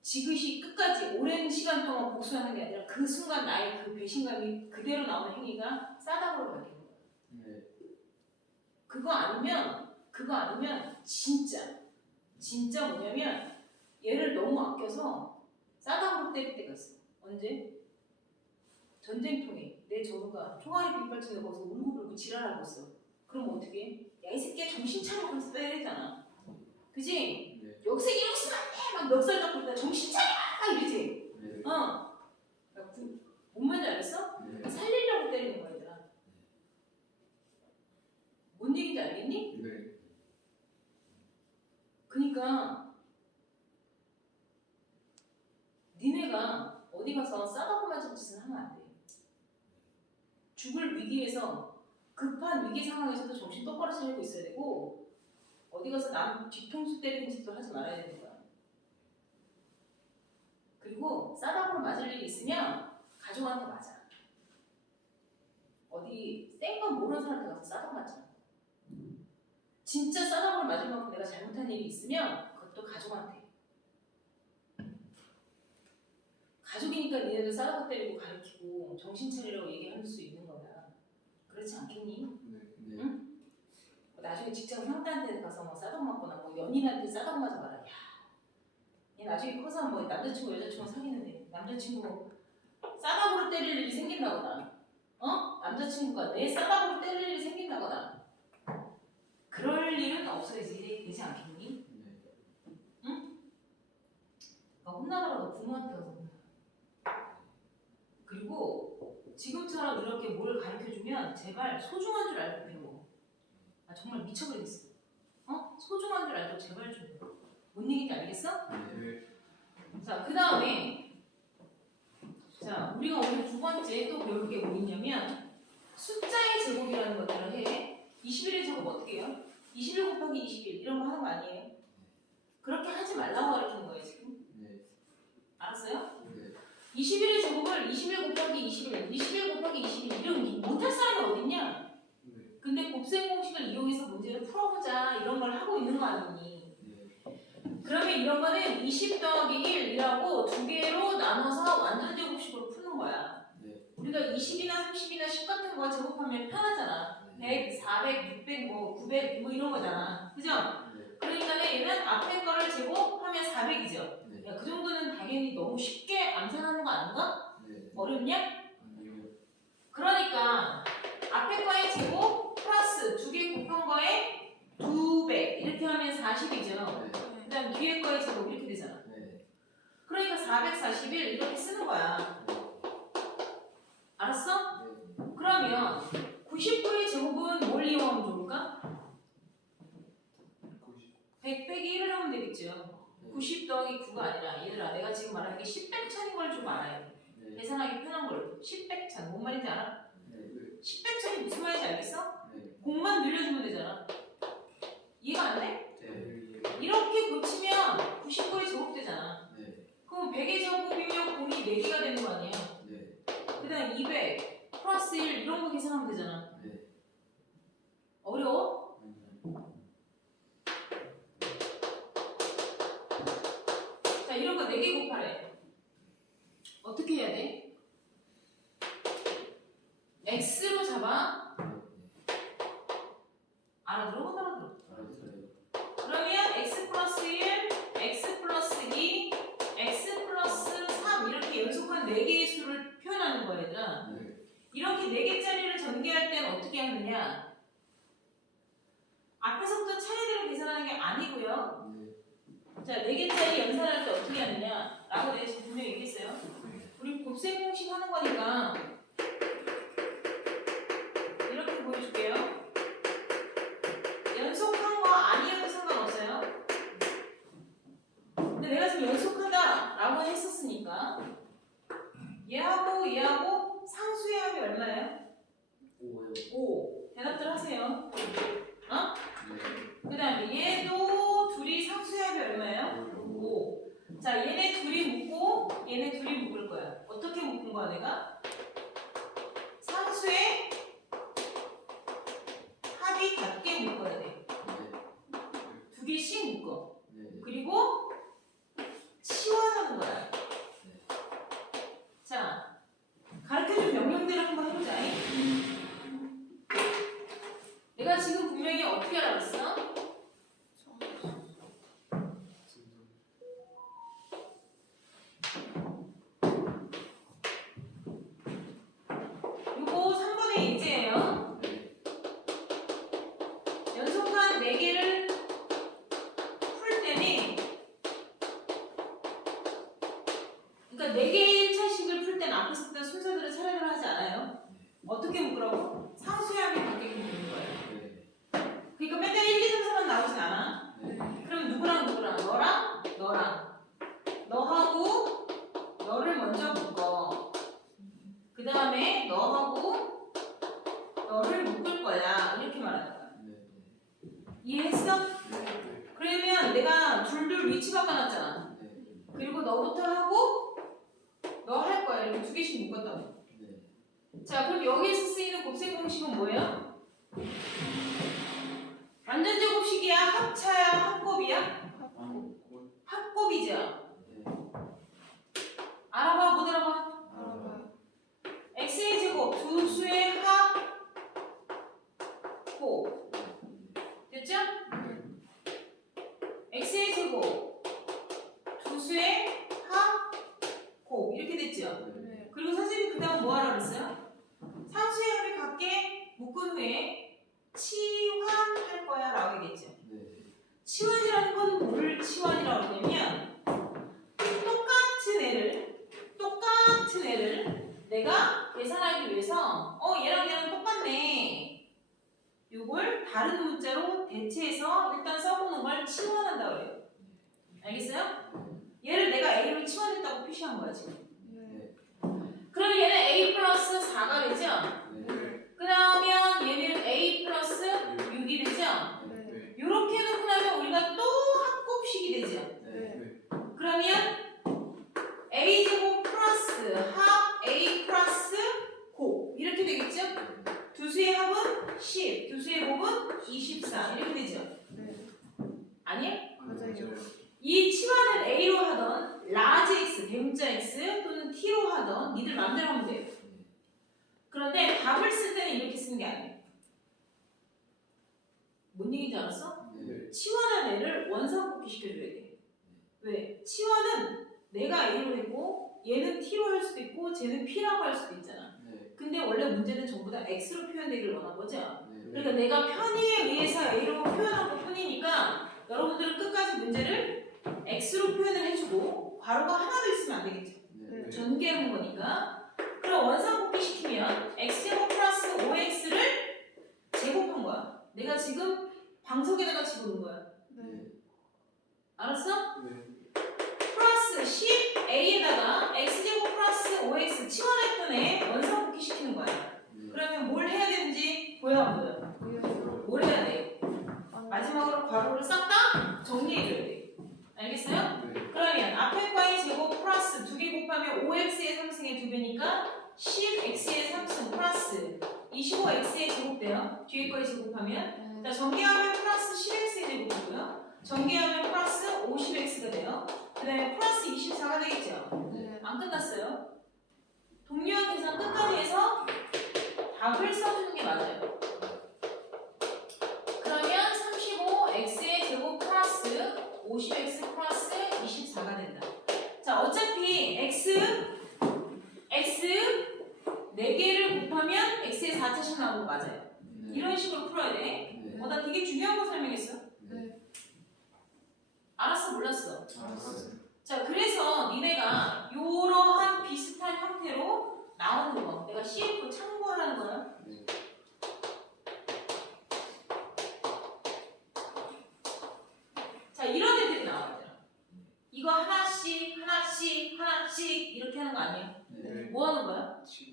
지그시 끝까지 오랜 시간 동안 복수하는 게 아니라 그 순간 나의 그 배신감이 그대로 나오는 행위가 싸다구로 바뀌는 거야. 네. 그거 아니면 진짜 뭐냐면 얘를 너무 아껴서 싸다구로 때릴 때가 있어. 언제? 전쟁통에 내 전우가 총알이 빗발치는 거기서 울고불고 지랄하고 있어. 그럼 어떻게 해? 야, 이 새끼야 정신 차려. 그래서 빼야 되잖아. 그지? 네. 여기서 이러시면 안 돼! 막 멱살 잡고 있다. 정신 차려! 막 이러지? 네. 어. 뭔 말인지 알겠어? 네. 살리려고 때리는 거야, 얘들아. 뭔 얘기인지 알겠니? 네. 그니까 니네가 어디 가서 싸다고 맞은 짓은 하면 안 돼. 죽을 위기에서 급한 위기 상황에서도 정신 똑바로 차리고 있어야 되고 어디 가서 남 뒤통수 때리는 짓도 하지 말아야 되는 거야. 그리고 싸다구를 맞을 일이 있으면 가족한테 맞아. 어디 센 건 모르는 사람한테 가서 싸다구 맞잖아. 진짜 싸다구를 맞을 만큼 내가 잘못한 일이 있으면 그것도 가족한테. 가족이니까 니네들 싸다구 때리고 가르치고 정신 차리라고 얘기할 수 있는 거야. 그렇지 않겠니? 네. 네. 응? 나중에 직장 상대한테 가서 뭐 싸다구 맞거나 뭐 연인한테 싸다구 맞아 봐라. 야, 얘 나중에 커서 뭐 남자친구 여자친구 사귀는데 남자친구 싸다구로 때릴 일이 생긴다거나, 어? 남자친구가 내 싸다구로 때릴 일이 생긴다거나, 그럴 일은 없어야지 되지 않겠니? 네. 응? 너 혼나더라도 부모한테 가서 혼나. 그리고 지금처럼 이렇게 뭘 가르쳐주면 제발 소중한 줄 알고 배워. 아 정말 미쳐버리겠어. 어? 소중한 줄 알고 제발 좀 배워. 뭔 얘기인지 알겠어? 네. 자, 그 다음에 자, 우리가 오늘 두 번째 또 배울 게 뭐 있냐면 숫자의 제곱이라는 것들을 해. 21의 제곱 어떻게 해요? 21 곱하기 21 이런 거 하는 거 아니에요? 그렇게 하지 말라고 가르치는 거예요 지금. 네. 알았어요? 네. 21의 제곱을 21 곱하기 21, 21 곱하기 21 이런 못할 사람이 어딨냐? 네. 근데 곱셈 공식을 이용해서 문제를 풀어보자 이런 걸 하고 있는 거 아니니? 네. 그러면 이런 거는 20 더하기 1이라고 두 개로 나눠서 완전 제곱식으로 푸는 거야. 네. 우리가 20이나 30이나 10 같은 거 제곱하면 편하잖아. 100, 400, 600, 뭐 900 뭐 이런 거잖아. 그죠? 네. 그러니까 얘는 앞에 거를 제곱하면 400이죠. 네. 야, 그 정도는 당연히 너무 쉽게 암산하는 거 아닌가? 네. 어렵냐? 아니요. 그러니까 앞에 거의 제곱 플러스 두 개 곱한 거에 200 이렇게 하면 40이죠. 네. 그 다음 뒤에 거의 제곱 이렇게 되잖아. 네. 그러니까 441 이렇게 쓰는 거야. 알았어? 네. 그러면 99의 제곱은 뭘 이용하면 좋을까? 100 빼기 1을 하면 되겠죠. 90 더하기 9가 아니라 얘들아 내가 지금 말하는 게 10백천인 걸 좀 알아야 돼. 네. 계산하기 편한 걸. 10백천 뭔 말인지 알아? 네. 10백천이 무슨 말인지 알겠어? 네. 공만 늘려주면 되잖아. 이해가 안 돼? 네. 이렇게 계산하면 되잖아. 네. 어려워? 자, 이런 거 4개 곱하래. 어떻게 해야 돼? x로 잡아. 알아들어? 못 알아들어? 알았어요. 그러면 x 플러스 1, x 플러스 2, x 플러스 3 이렇게 연속한 4개의 수를 표현하는 거야, 얘들아. 네. 이렇게 4개짜리를 전개할 때는 어떻게 하느냐? 앞에서부터 차례대로 계산하는 게 아니고요. 네. 자, 4개짜리 연산할 때 어떻게 하느냐? 라고 내가 지금 분명히 얘기했어요. 우리 곱셈 공식 하는 거니까 이렇게 보여줄게요. 연속한 거 아니어도 상관없어요. 근데 내가 지금 연속하다 라고 했었으니까 얘하고 얘하고 상수의 합이 얼마예요? 5요. 5. 대답들 하세요. 어? 네. 그 다음에 얘도 둘이 상수의 합이 얼마예요? 5. 자, 얘네 둘이 묶고 얘네 둘이 묶을 거야. 어떻게 묶은 거야, 내가? 상수의 합이 같게 묶어야 돼. 네. 2개씩 묶어. 네. 그리고 치환하는 거야. 자, 가르쳐준 명령대로 한번 해보자. 내가 지금 분명히 어떻게 알았어? 요거 3번의 예제예요. 연속한 4개를 풀 때는 그러니까 4개의 1차식을 풀 때는 앞에서부터 순서대로 차례대로 하지 않아요. 어떻게 묶으라고? 상수의 합이 바뀌게 묶는 거예요. 네. 그러니까 맨날 1, 2, 3, 4만 나오진 않아. 네. 그럼 누구랑 누구랑? 너랑 너랑 너하고 너를 먼저 묶어. 그 다음에 너하고 너를 묶을 거야. 이렇게 말하는 거야. 네. 이해했어? 네. 그러면 내가 둘둘 위치 바꿔놨잖아. 네. 그리고 너부터 하고 너 할 거야. 이렇게 2개씩 묶었다고. 네. 자, 그럼 여기에서 쓰이는 곱셈 공식은 뭐예요? 완전 제곱식이야? 합차야? 합곱이야? 합곱이죠. 네. 알아봐? 못 알아봐? 알아봐요. x의 제곱 두 수의 합 곱. 됐죠? x의 제곱 두 수의 합 곱. 이렇게 됐죠? 네. 그리고 선생님이 그 다음 뭐 하라고 그랬어요? 상수의 합을 갖게 묶은 후에 치환할 거야 라고 얘기했죠. 네. 치환이라는 건 뭘 치환이라고 그러냐면 똑같은 애를 내가 계산하기 위해서 얘랑 얘랑 똑같네. 요걸 다른 문자로 대체해서 일단 써보는 걸 치환한다 그래요. 알겠어요? 얘를 내가 A로 치환했다고 표시한 거야 지금. 네. 그러면 얘는 A 플러스 4가 되죠? 네. 그러면 얘는 A 플러스 6이 되죠? 네. 이렇게 해놓고 나면 우리가 또 합곱식이 되죠? 네. 그러면 A제곱 플러스 합 A 플러스 곱 이렇게 되겠죠? 두 수의 합은 10, 두 수의 곱은 24 이렇게 되죠? 아니에요? 맞아요. 이 치환을 A로 하던 라지 X, 대문자 X 또는 T로 하던 니들 마음대로 하면 돼요. 그런데 답을 쓸 때는 이렇게 쓰는 게 아니에요. 뭔 얘기인지 알았어? 네. 치환한 애를 원상복귀 시켜줘야 돼. 왜? 치환은 내가 A로 했고 얘는 T로 할 수도 있고 쟤는 P라고 할 수도 있잖아. 네. 근데 원래 문제는 전부 다 X로 표현되기를 원한 거죠? 네. 그러니까 내가 편의에 의해서 A로 표현한 것 뿐이니까 여러분들은 끝까지 문제를 X로 표현을 해주고 괄호가 하나도 있으면 안 되겠죠. 네. 전개한 거니까. 그럼 원상복귀 시키면 X제곱 플러스 5X를 제곱한 거야. 내가 지금 방석에다가 집어넣은 거야. 네. 알았어? 네. 플러스 10A에다가 X제곱 플러스 5X 치환했던 애 원상복귀 시키는 거야. 네. 그러면 뭘 해야 되는지 보여 안 보여? 뭘 해야 돼? 마지막으로 괄호를 싹 다 정리해줘야 돼. 알겠어요? 네. 그러면 앞에 거의 제곱 플러스 2개 곱하면 5x의 3승의 2배니까 10x의 3승 플러스 25x의 제곱돼요. 뒤에 거에 제곱하면. 자, 전개하면 플러스 10x의 제곱이고요. 전개하면 플러스 50x가 돼요. 그 다음에 플러스 24가 되겠죠. 네. 안 끝났어요. 동료한 계산 끝까지 해서 답을 써주는 게 맞아요. 그러면 35x의 제곱 플러스 50x 플러스 24가 된다. 자, 어차피 x 4개를 곱하면 x의 4차씩 나오는 거 맞아요. 네. 이런 식으로 풀어야 돼. 네. 나 되게 중요한 거 설명했어. 네. 알았어, 몰랐어? 알았어요. 자, 그래서 니네가 이러한 비슷한 형태로 나오는 거 내가 CF 참고하라는 거야. 네. 자, 이런 애들이 나와요. 이거 하나씩 이렇게 하는 거 아니에요? 네. 뭐 하는 거야? 치.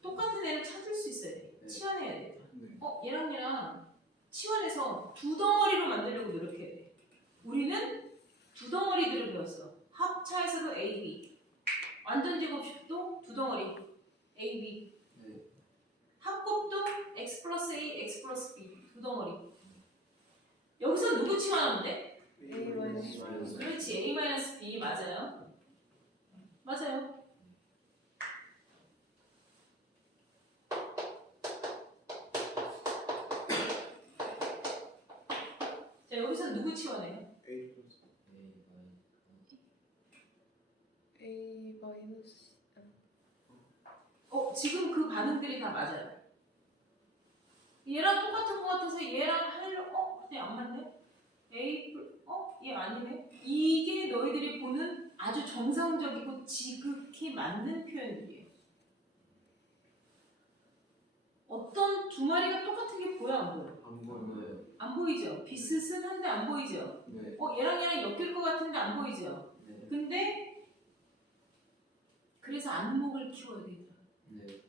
똑같은 애를 찾을 수 있어야 돼. 네. 치환해야 돼. 네. 얘랑 치환해서 두 덩어리로 만들려고 노력해야 돼. 우리는 두 덩어리들을 배웠어. 합차에서도 A, B. 완전 제곱식도 두 덩어리. A, B. 네. 합곱도 X 플러스 A, X 플러스 B. 두 덩어리. 여기서 누구 치환하면 돼? 그렇지. A 마이너스 B. 맞아요. 맞아요. 자, 여기서 누구 치환해요? A 플러스. A 마이너스 지금 그 반응들이 다 맞아요. 얘랑 똑같은 것 같아서 얘랑 하려고 근데 안 맞네? 얘 아니네? 이게 너희들이 보는 아주 정상적이고 지극히 맞는 표현들이에요. 어떤 두 마리가 똑같은 게 보여 안 보여? 안 보여요. 안 보이죠? 비슷한데 안 보이죠? 네. 얘랑 엮일 것 같은데 안 보이죠? 네. 근데 그래서 안목을 키워야 되죠. 네.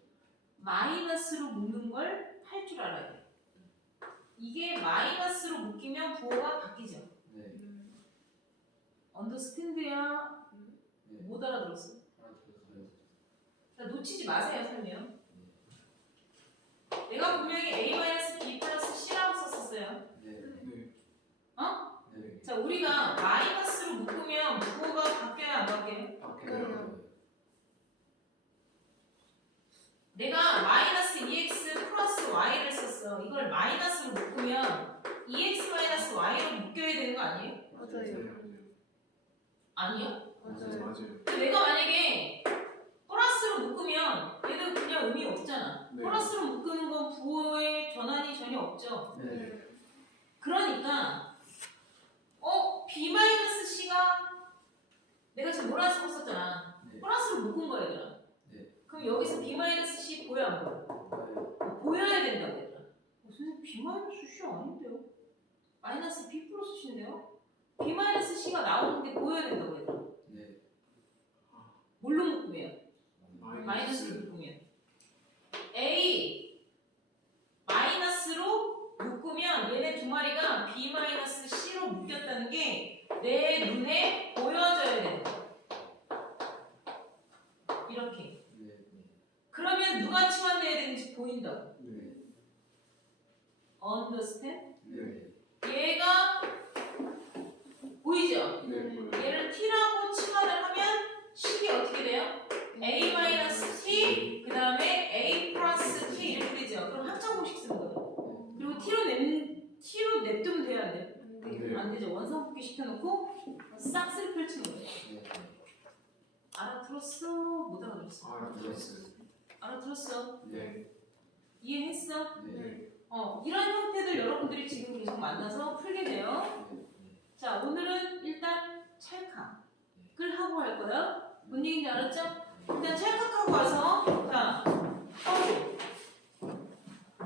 마이너스로 묶는 걸 할 줄 알아야 돼. 이게 마이너스로 묶이면 부호가 바뀌죠. 네. 언더스탠드야? 네. 못 알아들었어. 알았어요. 자, 놓치지 마세요, 설명. 내가 분명히 A-B 플러스 C라고 썼었어요. 네. 네. 어? 네. 자, 우리가 마이너스로 묶으면 부호가 바뀌어요, 안 바뀌어요? 바뀌어요. 내가 마이너스 2x 플러스 y를 썼어. 이걸 마이너스로 묶으면 2x 마이너스 y로 묶여야 되는 거 아니에요? 맞아요. 아니요? 맞아요. 맞아요. 근데 내가 만약에 플러스로 묶으면 얘는 그냥 의미 없잖아. 네. 플러스로 묶는 건 부호의 전환이 전혀 없죠. 네. 그러니까 B-C가 내가 지금 노란색으로 썼잖아. 네. 플러스로 묶은 거야, 얘들아. 네. 그럼 여기서 B-C 보여 안 보여? 네. 보여야 된다고 얘들아. 선생님 B-C 아닌데요? 마이너스 B 플러스 C인데요? B-C가 나오는 게 보여야 된다고 얘들아. 네. 뭘로 묶으면? 마이너스로 묶으면. A 마이너스로 묶으면 얘네 두 마리가 B-C로 묶였다는 게 내 눈에 보여져야 된다. 이렇게. 네. 그러면 누가 치환돼야 되는지 보인다고. 네. Understand? 네. 얘가 보이죠? 네. 보여요. 얘를 T라고 치환을 하면 식이 어떻게 돼요? A-T 그 다음에 A 플러스 T 이렇게 되죠. 그럼 합차 공식 쓰는 거죠. 그리고 T로 냅두면 돼야 안 돼요? 네. 안 되죠. 원상복귀 시켜놓고 싹쓸이 펼치는 거예요. 네. 알아들었어? 못 알아들었어? 알았어요. 알아들었어? 네. 이해했어? 네. 이런 형태들 여러분들이 지금 계속 만나서 풀게 돼요. 자, 오늘은 일단 찰칵을 하고 할 거예요. 뭔 얘기인지 알았죠? 일단 찰칵하고 와서 자,